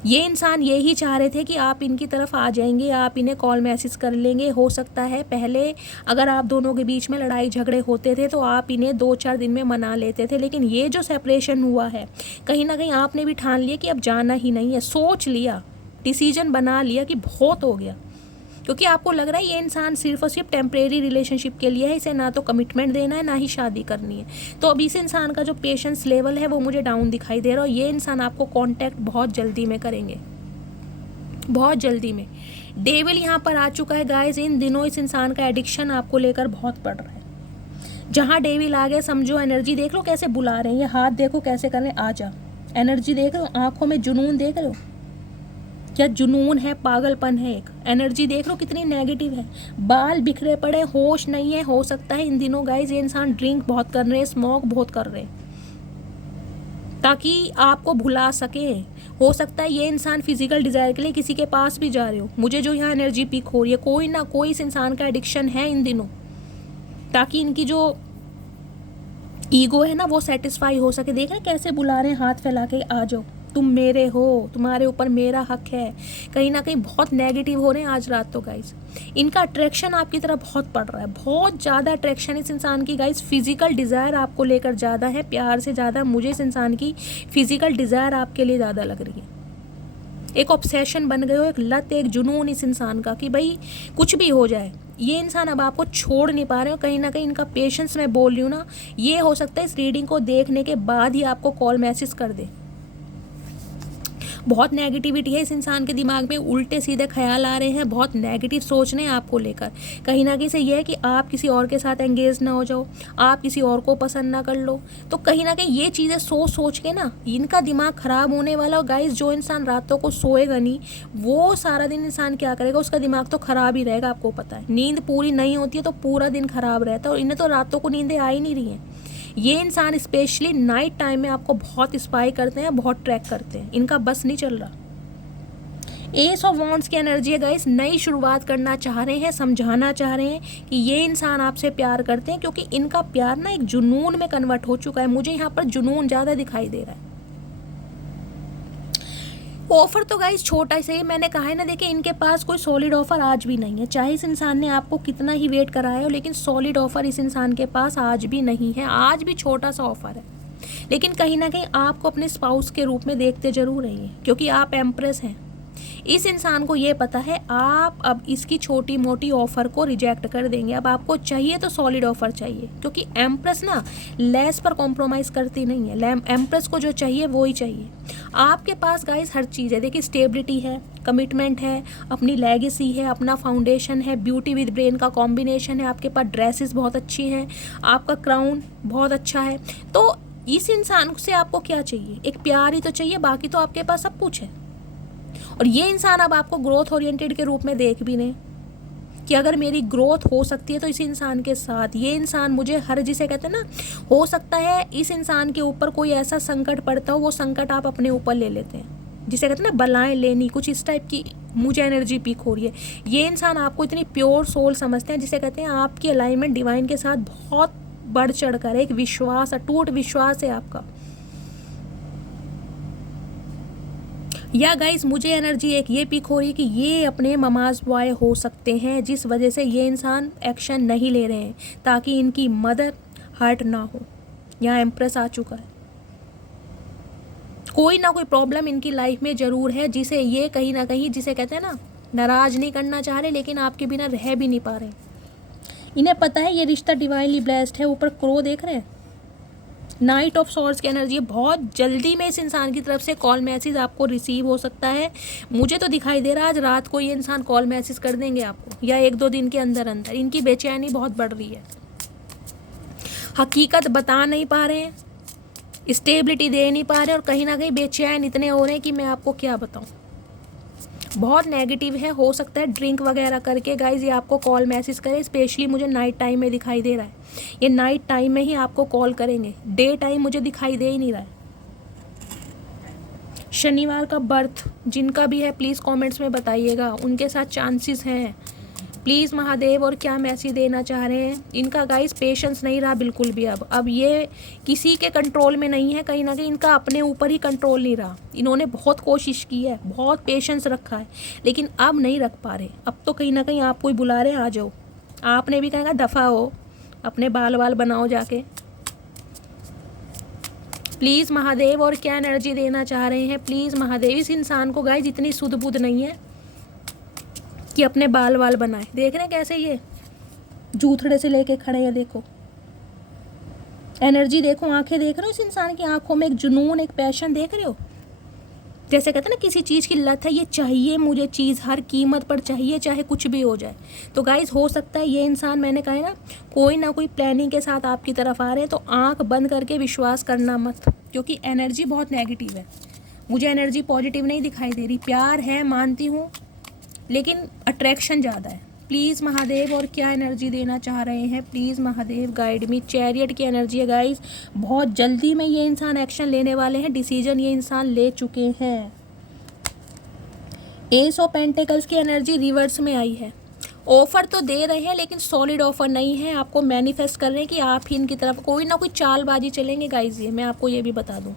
ये इंसान यही चाह रहे थे कि आप इनकी तरफ आ जाएंगे, आप इन्हें कॉल मैसेज कर लेंगे। हो सकता है पहले अगर आप दोनों के बीच में लड़ाई झगड़े होते थे तो आप इन्हें 2-4 दिन में मना लेते थे, लेकिन ये जो सेपरेशन हुआ है कहीं ना कहीं आपने भी ठान लिया कि अब जाना ही नहीं है। सोच लिया, डिसीजन बना लिया कि बहुत हो गया, क्योंकि आपको लग रहा है ये इंसान सिर्फ और सिर्फ टेम्परेरी रिलेशनशिप के लिए है, इसे ना तो कमिटमेंट देना है ना ही शादी करनी है। तो अब इस इंसान का जो पेशेंस लेवल है वो मुझे डाउन दिखाई दे रहा है। और ये इंसान आपको कांटेक्ट बहुत जल्दी में करेंगे, बहुत जल्दी में। डेविल यहाँ पर आ चुका है गाइस। इन दिनों इस इंसान का एडिक्शन आपको लेकर बहुत बढ़ रहा है। जहाँ डेविल आ गया समझो, एनर्जी देख लो कैसे बुला रहे हैं, ये हाथ देखो कैसे कर रहे हैं, आ जा। एनर्जी देख रहे हो, आंखों में जुनून देख रहे हो, क्या जुनून है, पागलपन है। एक एनर्जी देख लो कितनी नेगेटिव है, बाल बिखरे पड़े, होश नहीं है। हो सकता है इन दिनों गाइस ये इंसान ड्रिंक बहुत कर रहे हैं, स्मोक बहुत कर रहे हैं ताकि आपको भुला सके। हो सकता है ये इंसान फिजिकल डिजायर के लिए किसी के पास भी जा रहे हो। मुझे जो यहाँ एनर्जी पीक हो रही है, कोई ना कोई इस इंसान का एडिक्शन है इन दिनों, ताकि इनकी जो ईगो है ना वो सेटिस्फाई हो सके। देख रहे कैसे बुला रहे हैं हाथ फैला के, आ जाओ तुम मेरे हो, तुम्हारे ऊपर मेरा हक है। कहीं ना कहीं बहुत नेगेटिव हो रहे हैं आज रात तो गाइस। इनका अट्रैक्शन आपकी तरफ बहुत पड़ रहा है, बहुत ज़्यादा अट्रैक्शन इस इंसान की गाइस। फिजिकल डिज़ायर आपको लेकर ज़्यादा है, प्यार से ज़्यादा मुझे इस इंसान की फिजिकल डिज़ायर आपके लिए ज़्यादा लग रही है। एक ऑब्सेशन बन गए हो, एक लत, एक जुनून इस इंसान का कि भाई कुछ भी हो जाए। ये इंसान अब आपको छोड़ नहीं पा रहे हो। कहीं ना कहीं इनका पेशेंस मैं बोल रही हूँ ना, ये हो सकता है इस रीडिंग को देखने के बाद ही आपको कॉल मैसेज कर दे। बहुत नेगेटिविटी है इस इंसान के दिमाग में, उल्टे सीधे ख्याल आ रहे हैं, बहुत नेगेटिव सोच रहे हैं आपको लेकर। कहीं ना कहीं से यह है कि आप किसी और के साथ एंगेज ना हो जाओ, आप किसी और को पसंद ना कर लो। तो कहीं ना कहीं ये चीज़ें सोच के ना इनका दिमाग ख़राब होने वाला। और गाइस जो इंसान रातों को सोएगा नहीं, वो सारा दिन इंसान क्या करेगा, उसका दिमाग तो ख़राब ही रहेगा। आपको पता है नींद पूरी नहीं होती है तो पूरा दिन ख़राब रहता है, और इन्हें तो रातों को नींदें आ ही नहीं रही हैं। ये इंसान स्पेशली नाइट टाइम में आपको बहुत स्पाई करते हैं, बहुत ट्रैक करते हैं, इनका बस नहीं चल रहा। एस ऑफ वॉन्ड्स की एनर्जी है गाइस, नई शुरुआत करना चाह रहे हैं, समझाना चाह रहे हैं कि ये इंसान आपसे प्यार करते हैं, क्योंकि इनका प्यार ना एक जुनून में कन्वर्ट हो चुका है। मुझे यहाँ पर जुनून ज़्यादा दिखाई दे रहा है। ऑफर तो गाइस छोटा ही सही, मैंने कहा है ना। देखिए इनके पास कोई सॉलिड ऑफर आज भी नहीं है, चाहे इस इंसान ने आपको कितना ही वेट कराया हो, लेकिन सॉलिड ऑफर इस इंसान के पास आज भी नहीं है। आज भी छोटा सा ऑफर है, लेकिन कहीं ना कहीं आपको अपने स्पाउस के रूप में देखते जरूर रहिए, क्योंकि आप एम्प्रेस हैं। इस इंसान को ये पता है आप अब इसकी छोटी मोटी ऑफर को रिजेक्ट कर देंगे। अब आपको चाहिए तो सॉलिड ऑफर चाहिए, क्योंकि एम्प्रेस ना लेस पर कॉम्प्रोमाइज़ करती नहीं है। एम्प्रेस को जो चाहिए वो ही चाहिए। आपके पास गाइस हर चीज़ है। देखिए स्टेबिलिटी है, कमिटमेंट है, अपनी लेगेसी है, अपना फाउंडेशन है, ब्यूटी विद ब्रेन का कॉम्बिनेशन है, आपके पास ड्रेसेस बहुत अच्छी हैं, आपका क्राउन बहुत अच्छा है। तो इस इंसान से आपको क्या चाहिए, एक प्यार ही तो चाहिए, बाकी तो आपके पास सब कुछ है। और ये इंसान अब आपको ग्रोथ ओरिएंटेड के रूप में देख भी नहीं कि अगर मेरी ग्रोथ हो सकती है तो इस इंसान के साथ। ये इंसान मुझे हर, जिसे कहते हैं ना, हो सकता है इस इंसान के ऊपर कोई ऐसा संकट पड़ता हो, वो संकट आप अपने ऊपर ले लेते हैं, जिसे कहते हैं ना बलाएं लेनी, कुछ इस टाइप की मुझे एनर्जी पीक हो रही है। ये इंसान आपको इतनी प्योर सोल समझते हैं, जिसे कहते हैं आपकी अलाइनमेंट डिवाइन के साथ बहुत बढ़ चढ़ कर, एक विश्वास, अटूट विश्वास है आपका। या गाइस मुझे एनर्जी एक ये पिक हो रही है कि ये अपने ममाज बॉय हो सकते हैं, जिस वजह से ये इंसान एक्शन नहीं ले रहे हैं ताकि इनकी मदर हर्ट ना हो। यहाँ एम्प्रेस आ चुका है। कोई ना कोई प्रॉब्लम इनकी लाइफ में ज़रूर है, जिसे ये कहीं ना कहीं, जिसे कहते हैं ना नाराज़ नहीं करना चाह रहे, लेकिन आपके बिना रह भी नहीं पा रहे। इन्हें पता है ये रिश्ता डिवाइनली ब्लेस्ड है। ऊपर क्रो देख रहे हैं, नाइट ऑफ सॉर्ड्स की एनर्जी है। बहुत जल्दी में इस इंसान की तरफ से कॉल मैसेज आपको रिसीव हो सकता है। मुझे तो दिखाई दे रहा है आज रात को ये इंसान कॉल मैसेज कर देंगे आपको, या 1-2 दिन के अंदर अंदर। इनकी बेचैनी बहुत बढ़ रही है, हकीकत बता नहीं पा रहे हैं, स्टेबिलिटी दे नहीं पा रहे, और कहीं ना कहीं बेचैन इतने हो रहे हैं कि मैं आपको क्या बताऊं। बहुत नेगेटिव है। हो सकता है ड्रिंक वगैरह करके गाइज ये आपको कॉल मैसेज करे। स्पेशली मुझे नाइट टाइम में दिखाई दे रहा है, ये नाइट टाइम में ही आपको कॉल करेंगे, डे टाइम मुझे दिखाई दे ही नहीं रहा है। शनिवार का बर्थ जिनका भी है प्लीज़ कमेंट्स में बताइएगा, उनके साथ चांसेस हैं प्लीज़ महादेव। और क्या मैसेज देना चाह रहे हैं इनका गाइस, पेशेंस नहीं रहा बिल्कुल भी। अब ये किसी के कंट्रोल में नहीं है, कहीं ना कहीं इनका अपने ऊपर ही कंट्रोल नहीं रहा। इन्होंने बहुत कोशिश की है, बहुत पेशेंस रखा है, लेकिन अब नहीं रख पा रहे। अब तो कहीं ना कहीं आपको ही बुला रहे हैं, आ जाओ। आपने भी कहा दफ़ा हो, अपने बाल वाल बनाओ जाके प्लीज़ महादेव। और क्या एनर्जी देना चाह रहे हैं प्लीज़ महादेव। इस इंसान को गाइस इतनी सुध बुध नहीं है कि अपने बाल वाल बनाए। देख रहे हैं कैसे ये जूथड़े से लेके खड़े हैं, देखो एनर्जी देखो, आंखें देख रहे हो इस इंसान की आंखों में, एक जुनून, एक पैशन देख रहे हो। जैसे कहते हैं ना किसी चीज़ की लत है, ये चाहिए मुझे चीज़, हर कीमत पर चाहिए, चाहे कुछ भी हो जाए। तो गाइस हो सकता है ये इंसान, मैंने कहा है ना कोई प्लानिंग के साथ आपकी तरफ आ रहे हैं। तो आंख बंद करके विश्वास करना मत, क्योंकि एनर्जी बहुत नेगेटिव है। मुझे एनर्जी पॉजिटिव नहीं दिखाई दे रही। प्यार है मानती हूँ, लेकिन अट्रैक्शन ज़्यादा है। प्लीज़ महादेव और क्या एनर्जी देना चाह रहे हैं please Mahadev guide me. Chariot की एनर्जी है गाइस, बहुत जल्दी में ये इंसान एक्शन लेने वाले हैं, डिसीजन ये इंसान ले चुके हैं। एस ऑफ पेंटिकल्स की एनर्जी रिवर्स में आई है। ऑफ़र तो दे रहे हैं लेकिन सॉलिड ऑफ़र नहीं है, आपको मैनिफेस्ट कर रहे हैं कि आप ही इनकी तरफ कोई ना कोई चालबाजी चलेंगे गाइस। ये मैं आपको ये भी बता दूं,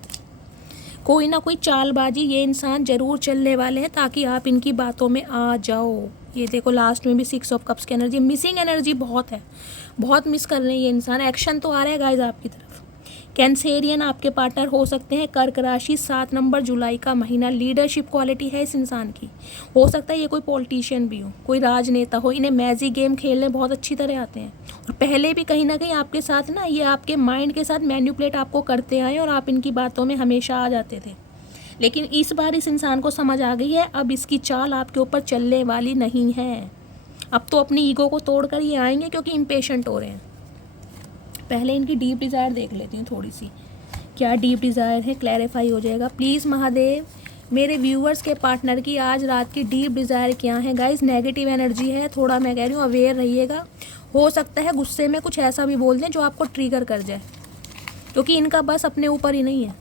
कोई ना कोई चालबाजी ये इंसान ज़रूर चलने वाले हैं, ताकि आप इनकी बातों में आ जाओ। ये देखो लास्ट में भी 6 ऑफ कप्स की एनर्जी, मिसिंग एनर्जी बहुत है, बहुत मिस कर रहे हैं ये इंसान। एक्शन तो आ रहा है गाइस आपकी तरफ। कैंसेरियन आपके पार्टनर हो सकते हैं। कर्क राशि, 7 नंबर जुलाई का महीना। लीडरशिप क्वालिटी है इस इंसान की। हो सकता है ये कोई पॉलिटिशियन भी हो, कोई राजनेता हो। इन्हें मैजिक गेम खेलने बहुत अच्छी तरह आते हैं, और पहले भी कहीं ना कहीं आपके साथ ना ये आपके माइंड के साथ मैन्युपुलेट आपको करते आए, और आप इनकी बातों में हमेशा आ जाते थे। लेकिन इस बार इस इंसान को समझ आ गई है, अब इसकी चाल आपके ऊपर चलने वाली नहीं है। अब तो अपनी ईगो को तोड़कर ये आएंगे, क्योंकि इम्पेशेंट हो रहे हैं। पहले इनकी डीप डिज़ायर देख लेती हूँ थोड़ी सी, क्या डीप डिज़ायर है, क्लैरिफाई हो जाएगा। प्लीज़ महादेव मेरे व्यूवर्स के पार्टनर की आज रात की डीप डिज़ायर क्या है गाइस। नेगेटिव एनर्जी है, थोड़ा मैं कह रही हूँ अवेयर रहिएगा। हो सकता है गुस्से में कुछ ऐसा भी बोल दें जो आपको ट्रिगर कर जाए, क्योंकि इनका बस अपने ऊपर ही नहीं है।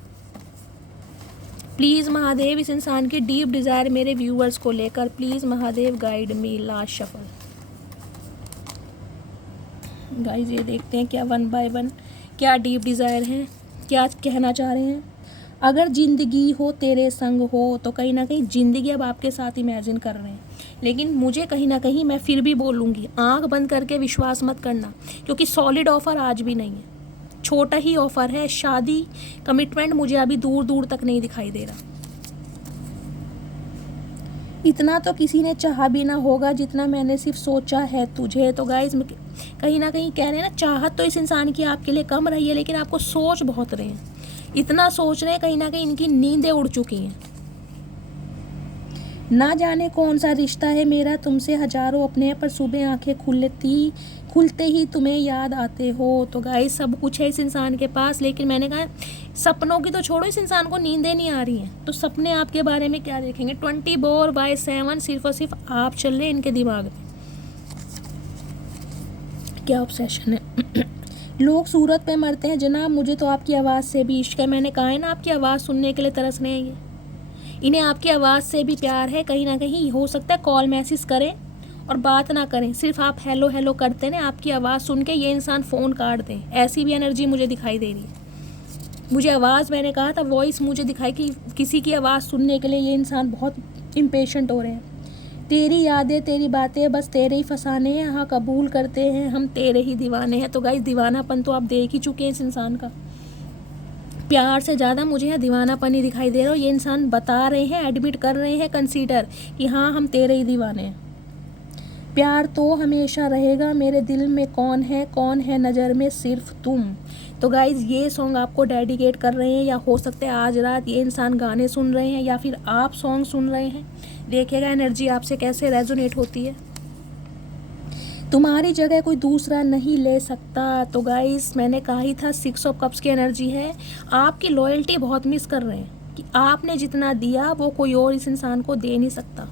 प्लीज़ महादेव इस इंसान की डीप डिज़ायर मेरे व्यूवर्स को लेकर please Mahadev guide me. Last shuffle guys, ये देखते हैं क्या 1 बाय 1 क्या डीप डिज़ायर है, क्या कहना चाह रहे हैं। अगर ज़िंदगी हो तेरे संग हो, तो कहीं ना कहीं ज़िंदगी अब आपके साथ इमेजिन कर रहे हैं। लेकिन मुझे कहीं ना कहीं, मैं फिर भी बोलूँगी, आंख बंद करके विश्वास मत करना, क्योंकि सॉलिड ऑफ़र आज भी नहीं है, छोटा ही ऑफ़र है। शादी कमिटमेंट मुझे अभी दूर दूर तक नहीं दिखाई दे रहा। इतना तो किसी ने चाहा भी ना होगा जितना मैंने सिर्फ सोचा है तुझे। तो गाइज कहीं ना कहीं कह रहे हैं ना, चाहत तो इस इंसान की आपके लिए कम रही है, लेकिन आपको सोच बहुत रहे हैं, इतना सोच रहे हैं कहीं ना कहीं इनकी नींदें उड़ चुकी हैं। ना जाने कौन सा रिश्ता है मेरा तुमसे, हजारों अपने, पर सुबह आंखें खुलते ही तुम्हें याद आते हो। तो गाइस सब कुछ है इस इंसान के पास, लेकिन मैंने कहा सपनों की तो छोड़ो, इस इंसान को नींदें नहीं आ रही हैं। तो सपने आपके बारे में क्या देखेंगे 24/7, सिर्फ और सिर्फ आप चल रहे हैं इनके दिमाग में। क्या ऑब्सेशन है। लोग सूरत पे मरते हैं जनाब, मुझे तो आपकी आवाज़ से भी इश्क है। मैंने कहा है ना, आपकी आवाज़ सुनने के लिए तरस रहे हैं ये। इन्हें आपकी आवाज़ से भी प्यार है। कहीं ना कहीं हो सकता है कॉल मैसेज करें और बात ना करें, सिर्फ आप हेलो हेलो करते हैं, आपकी आवाज़ सुन के ये इंसान फ़ोन काट दें, ऐसी भी एनर्जी मुझे दिखाई दे रही है। मुझे आवाज़, मैंने कहा था वॉइस मुझे दिखाई कि किसी की आवाज़ सुनने के लिए ये इंसान बहुत इम्पेशेंट हो रहे हैं। तेरी यादें तेरी बातें बस तेरे ही फसाने हैं, हाँ कबूल करते हैं हम तेरे ही दीवाने हैं। तो गाइस दीवानापन तो आप देख ही चुके हैं इस इंसान का। प्यार से ज़्यादा मुझे यहाँ दीवानापन ही दिखाई दे रहा है। ये इंसान बता रहे हैं, एडमिट कर रहे हैं, कंसीडर कि हाँ हम तेरे ही दीवाने हैं। प्यार तो हमेशा रहेगा, मेरे दिल में कौन है नज़र में सिर्फ तुम। तो गाइज़ ये सॉन्ग आपको डेडिकेट कर रहे हैं, या हो सकता है आज रात ये इंसान गाने सुन रहे हैं या फिर आप सॉन्ग सुन रहे हैं। देखिएगा एनर्जी आपसे कैसे रेजोनेट होती है। तुम्हारी जगह कोई दूसरा नहीं ले सकता। तो गाइस मैंने कहा ही था 6 ऑफ कप्स की एनर्जी है। आपकी लॉयल्टी बहुत मिस कर रहे हैं कि आपने जितना दिया वो कोई और इस इंसान को दे नहीं सकता।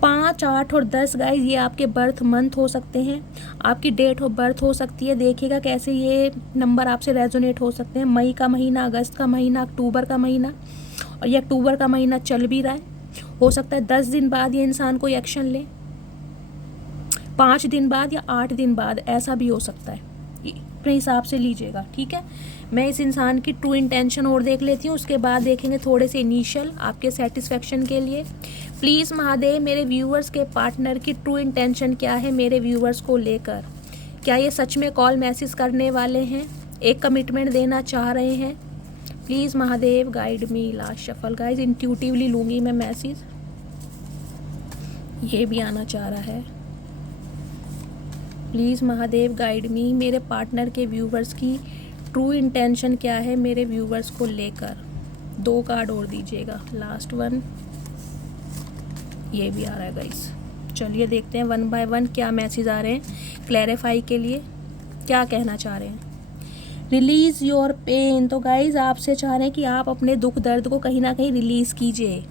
5, 8 और 10 गाइस ये आपके बर्थ मंथ हो सकते हैं, आपकी डेट ऑफ बर्थ हो सकती है। देखिएगा कैसे ये नंबर आपसे रेजोनेट हो सकते हैं। मई का महीना, अगस्त का महीना, अक्टूबर का महीना, और ये अक्टूबर का महीना चल भी रहा है। हो सकता है 10 दिन बाद ये इंसान कोई एक्शन ले, 5 दिन बाद या 8 दिन बाद, ऐसा भी हो सकता है। अपने हिसाब से लीजिएगा, ठीक है। मैं इस इंसान की ट्रू इंटेंशन और देख लेती हूँ, उसके बाद देखेंगे थोड़े से इनिशियल आपके सेटिस्फेक्शन के लिए। प्लीज़ महादेव मेरे व्यूअर्स के पार्टनर की ट्रू इंटेंशन क्या है मेरे व्यूअर्स को लेकर। क्या ये सच में कॉल मैसेज करने वाले हैं, एक कमिटमेंट देना चाह रहे हैं? Please Mahadev guide me. Last shuffle guys, intuitively लूँगी मैं मैसेज। ये भी आना चाह रहा है। प्लीज़ महादेव गाइड मी, मेरे पार्टनर के व्यूवर्स की ट्रू इंटेंशन क्या है मेरे व्यूवर्स को लेकर। 2 कार्ड और दीजिएगा, लास्ट वन। ये भी आ रहा है गाइस। चलिए देखते हैं 1 बाय 1 क्या मैसेज आ रहे हैं क्लैरिफाई के लिए, क्या कहना चाह रहे हैं। Release your pain. तो गाइज आपसे चाह रहे हैं कि आप अपने दुख दर्द को कहीं ना कहीं रिलीज़ कीजिए,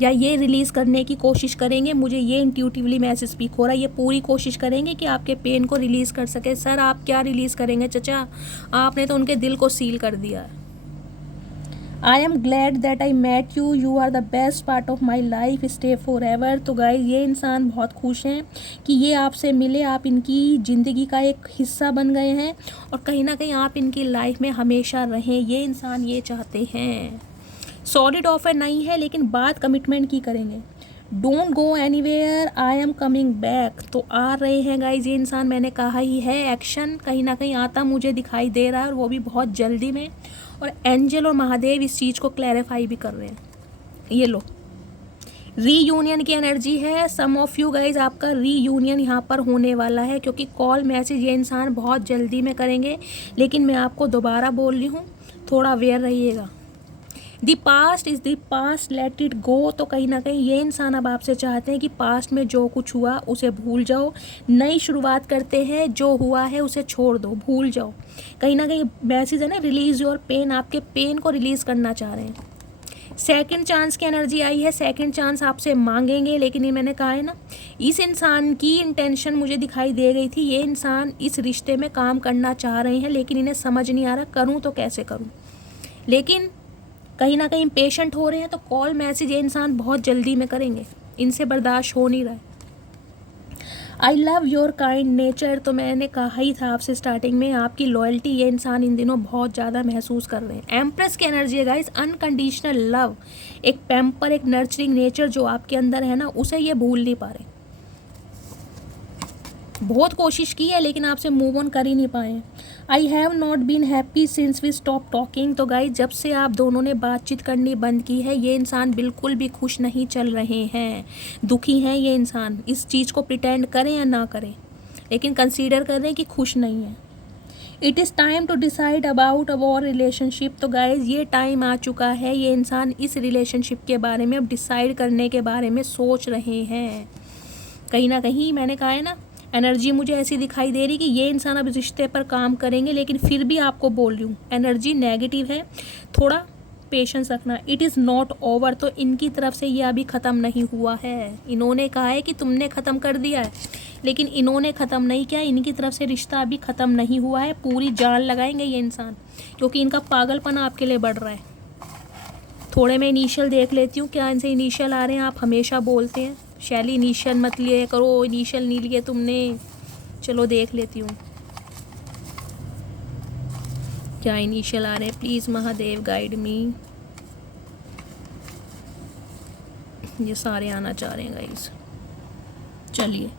या ये रिलीज़ करने की कोशिश करेंगे। मुझे ये इंट्यूटिवली मैसेज स्पीक हो रहा है, ये पूरी कोशिश करेंगे कि आपके पेन को रिलीज़ कर सके। सर आप क्या रिलीज़ करेंगे चचा, आपने तो उनके दिल को सील कर दिया है। I am glad that I met you, you are the best part of my life, stay for ever. तो गाइज ये इंसान बहुत खुश हैं कि ये आपसे मिले, आप इनकी ज़िंदगी का एक हिस्सा बन गए हैं और कहीं ना कहीं आप इनकी लाइफ में हमेशा रहें, ये इंसान ये चाहते हैं। सॉलिड ऑफर नहीं है लेकिन बात कमिटमेंट की करेंगे। Don't go anywhere, I am coming back. तो आ रहे हैं गाइज ये इंसान, मैंने कहा ही है एक्शन कहीं ना कहीं आता मुझे दिखाई दे रहा है, और वो भी बहुत जल्दी में। और एंजल और महादेव इस चीज़ को क्लैरिफाई भी कर रहे हैं। ये लो रीयूनियन की एनर्जी है। सम ऑफ यू गाइज आपका रीयूनियन यहाँ पर होने वाला है, क्योंकि कॉल मैसेज ये इंसान बहुत जल्दी में करेंगे। लेकिन मैं आपको दोबारा बोल रही हूँ, थोड़ा अवेयर रहिएगा। The past is the past, let it go. तो कहीं ना कहीं ये इंसान अब आपसे चाहते हैं कि पास्ट में जो कुछ हुआ उसे भूल जाओ, नई शुरुआत करते हैं, जो हुआ है उसे छोड़ दो, भूल जाओ। कहीं ना कहीं मैसेज है ना, रिलीज़ योर पेन, आपके पेन को रिलीज़ करना चाह रहे हैं। सेकंड चांस की एनर्जी आई है, सेकंड चांस आपसे मांगेंगे। लेकिन ये मैंने कहा है ना, इस इंसान की इंटेंशन मुझे दिखाई दे गई थी, ये इंसान इस रिश्ते में काम करना चाह रहे हैं, लेकिन इन्हें समझ नहीं आ रहा करूँ तो कैसे करूँ। लेकिन कहीं ना कहीं पेशेंट हो रहे हैं, तो कॉल मैसेज ये इंसान बहुत जल्दी में करेंगे, इनसे बर्दाश्त हो नहीं रहा है। I love your kind nature. तो मैंने कहा ही था आपसे स्टार्टिंग में, आपकी लॉयल्टी ये इंसान इन दिनों बहुत ज़्यादा महसूस कर रहे हैं। एम्प्रेस की एनर्जी है गाइस, अनकंडीशनल लव, एक पैम्पर, एक नर्चरिंग नेचर जो आपके अंदर है ना, उसे ये भूल नहीं पा रहे। बहुत कोशिश की है लेकिन आपसे मूव ऑन कर ही नहीं पाए। I have not been happy since we stop talking. तो गाइस जब से आप दोनों ने बातचीत करनी बंद की है, ये इंसान बिल्कुल भी खुश नहीं चल रहे हैं, दुखी हैं ये इंसान। इस चीज़ को प्रिटेंड करें या ना करें, लेकिन कंसीडर कर रहे हैं कि खुश नहीं है। It is time to decide about our relationship. तो गाइज ये टाइम आ चुका है, ये इंसान इस रिलेशनशिप के बारे में अब डिसाइड करने के बारे में सोच रहे हैं। कहीं ना कहीं मैंने कहा है ना, एनर्जी मुझे ऐसी दिखाई दे रही कि ये इंसान अब रिश्ते पर काम करेंगे, लेकिन फिर भी आपको बोल रही हूँ एनर्जी नेगेटिव है, थोड़ा पेशेंस रखना। It is not over. तो इनकी तरफ से ये अभी ख़त्म नहीं हुआ है। इन्होंने कहा है कि तुमने ख़त्म कर दिया है, लेकिन इन्होंने ख़त्म नहीं किया। इनकी तरफ से रिश्ता अभी ख़त्म नहीं हुआ है। पूरी जान लगाएंगे ये इंसान, क्योंकि इनका पागलपना आपके लिए बढ़ रहा है। थोड़े मैं इनिशियल देख लेती हूँ, क्या इनसे इनिशियल आ रहे हैं। आप हमेशा बोलते हैं शैली इनिशियल मत लिए करो, इनिशियल नहीं लिए तुमने। चलो देख लेती हूँ क्या इनिशियल आ रहे हैं। प्लीज़ महादेव गाइड मी। ये सारे आना चाह रहे हैं गाइस। चलिए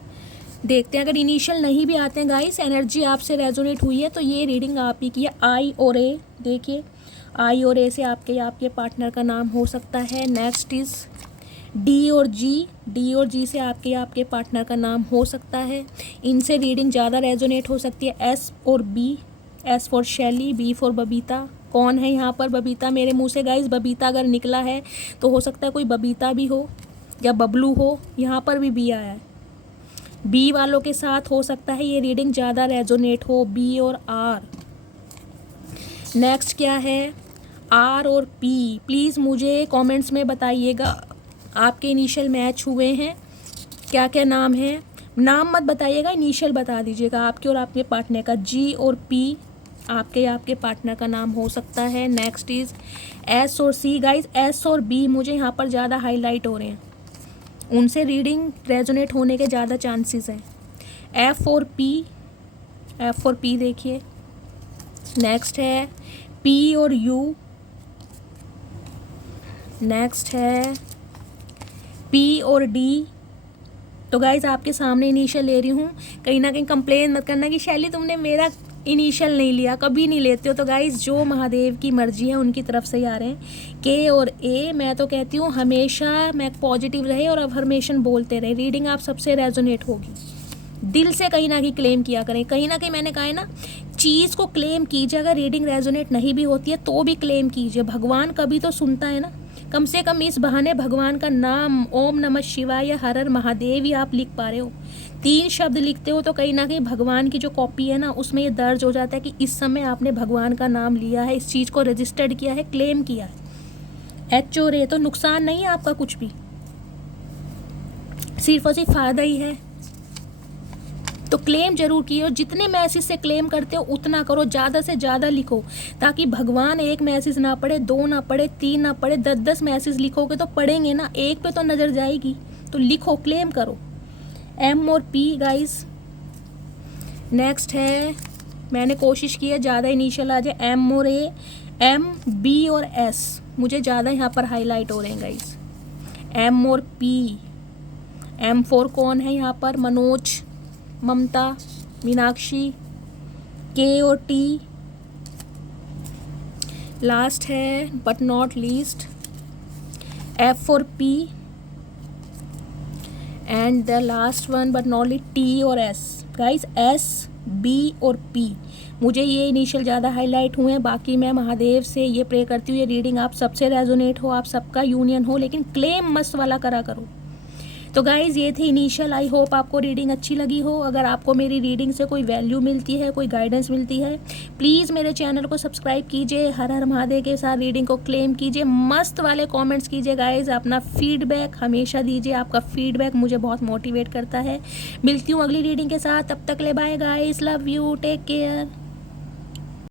देखते हैं, अगर इनिशियल नहीं भी आते हैं गाइस, एनर्जी आपसे रेजोनेट हुई है तो ये रीडिंग आप ही की है। आई और ए, देखिए आई और ए से आपके पार्टनर का नाम हो सकता है। नेक्स्ट इज़ डी और जी, डी और जी से आपके पार्टनर का नाम हो सकता है। इनसे रीडिंग ज़्यादा रेजोनेट हो सकती है। एस और बी, एस फॉर शैली, बी फॉर बबीता। कौन है यहाँ पर बबीता? मेरे मुंह से गाइस बबीता अगर निकला है तो हो सकता है कोई बबीता भी हो या बबलू हो। यहाँ पर भी बी आया है, बी वालों के साथ हो सकता है ये रीडिंग ज़्यादा रेजोनेट हो, बी और आर। नेक्स्ट क्या है? आर और पी। प्लीज़ मुझे कमेंट्स में बताइएगा आपके इनिशियल मैच हुए हैं, क्या क्या नाम है। नाम मत बताइएगा, इनिशियल बता दीजिएगा आपके और आपके पार्टनर का। जी और पी आपके पार्टनर का नाम हो सकता है। नेक्स्ट इज़ एस और सी। गाइज एस और बी मुझे यहाँ पर ज़्यादा हाईलाइट हो रहे हैं, उनसे रीडिंग रेजोनेट होने के ज़्यादा चांसेस हैं। एफ और पी, एफ और पी देखिए। नेक्स्ट है पी और यू। नेक्स्ट है पी और डी। तो गाइज आपके सामने इनिशियल ले रही हूँ, कहीं ना कहीं कंप्लेन मत करना कि शैली तुमने मेरा इनिशियल नहीं लिया, कभी नहीं लेते हो। तो गाइज जो महादेव की मर्जी है उनकी तरफ से ही आ रहे हैं। के और ए, मैं तो कहती हूँ हमेशा मैं पॉजिटिव रहे और अफर्मेशन बोलते रहे, रीडिंग आप सबसे रेजोनेट होगी। दिल से कहीं ना कहीं क्लेम किया करें, कहीं ना कहीं मैंने कहा है ना, चीज़ को क्लेम कीजिए। अगर रीडिंग रेजोनेट नहीं भी होती है तो भी क्लेम कीजिए, भगवान कभी तो सुनता है ना। कम से कम इस बहाने भगवान का नाम ओम नमः शिवाय या हर हर महादेव ही आप लिख पा रहे हो। 3 शब्द लिखते हो तो कहीं ना कहीं भगवान की जो कॉपी है ना उसमें ये दर्ज हो जाता है कि इस समय आपने भगवान का नाम लिया है, इस चीज़ को रजिस्टर्ड किया है, क्लेम किया है। एच और ए तो नुकसान नहीं है आपका कुछ भी, सिर्फ और सिर्फ फायदा ही है। तो क्लेम जरूर किए, और जितने मैसेज से क्लेम करते हो उतना करो, ज़्यादा से ज़्यादा लिखो, ताकि भगवान एक मैसेज ना पढ़े, 2 ना पढ़े, 3 ना पढ़े, 10-10 मैसेज लिखोगे तो पढ़ेंगे ना, एक पे तो नज़र जाएगी। तो लिखो, क्लेम करो। एम और पी गाइस। नेक्स्ट है, मैंने कोशिश की है ज़्यादा इनिशियल आ जाए। एम और ए, एम, बी और एस मुझे ज़्यादा यहाँ पर हाईलाइट हो रहे हैं गाइस। एम और पी। एम फॉर कौन है यहाँ पर? मनोज, ममता, मीनाक्षी। के और टी लास्ट है बट नॉट लीस्ट, एफ और P, and the last one but not least T और एस। गाइस एस, बी और पी मुझे ये इनिशियल ज़्यादा हाईलाइट हुए हैं। बाकी मैं महादेव से ये प्रे करती हूँ ये रीडिंग आप सबसे रेजोनेट हो, आप सबका यूनियन हो, लेकिन क्लेम मस्त वाला करा करो। तो गाइज़ ये थी इनिशियल। आई होप आपको रीडिंग अच्छी लगी हो। अगर आपको मेरी रीडिंग से कोई वैल्यू मिलती है, कोई गाइडेंस मिलती है, प्लीज़ मेरे चैनल को सब्सक्राइब कीजिए, हर हर महादेव के साथ रीडिंग को क्लेम कीजिए, मस्त वाले कमेंट्स कीजिए गाइज़, अपना फीडबैक हमेशा दीजिए, आपका फीडबैक मुझे बहुत मोटिवेट करता है। मिलती हूँ अगली रीडिंग के साथ, तब तक ले bye guys, love you, take care.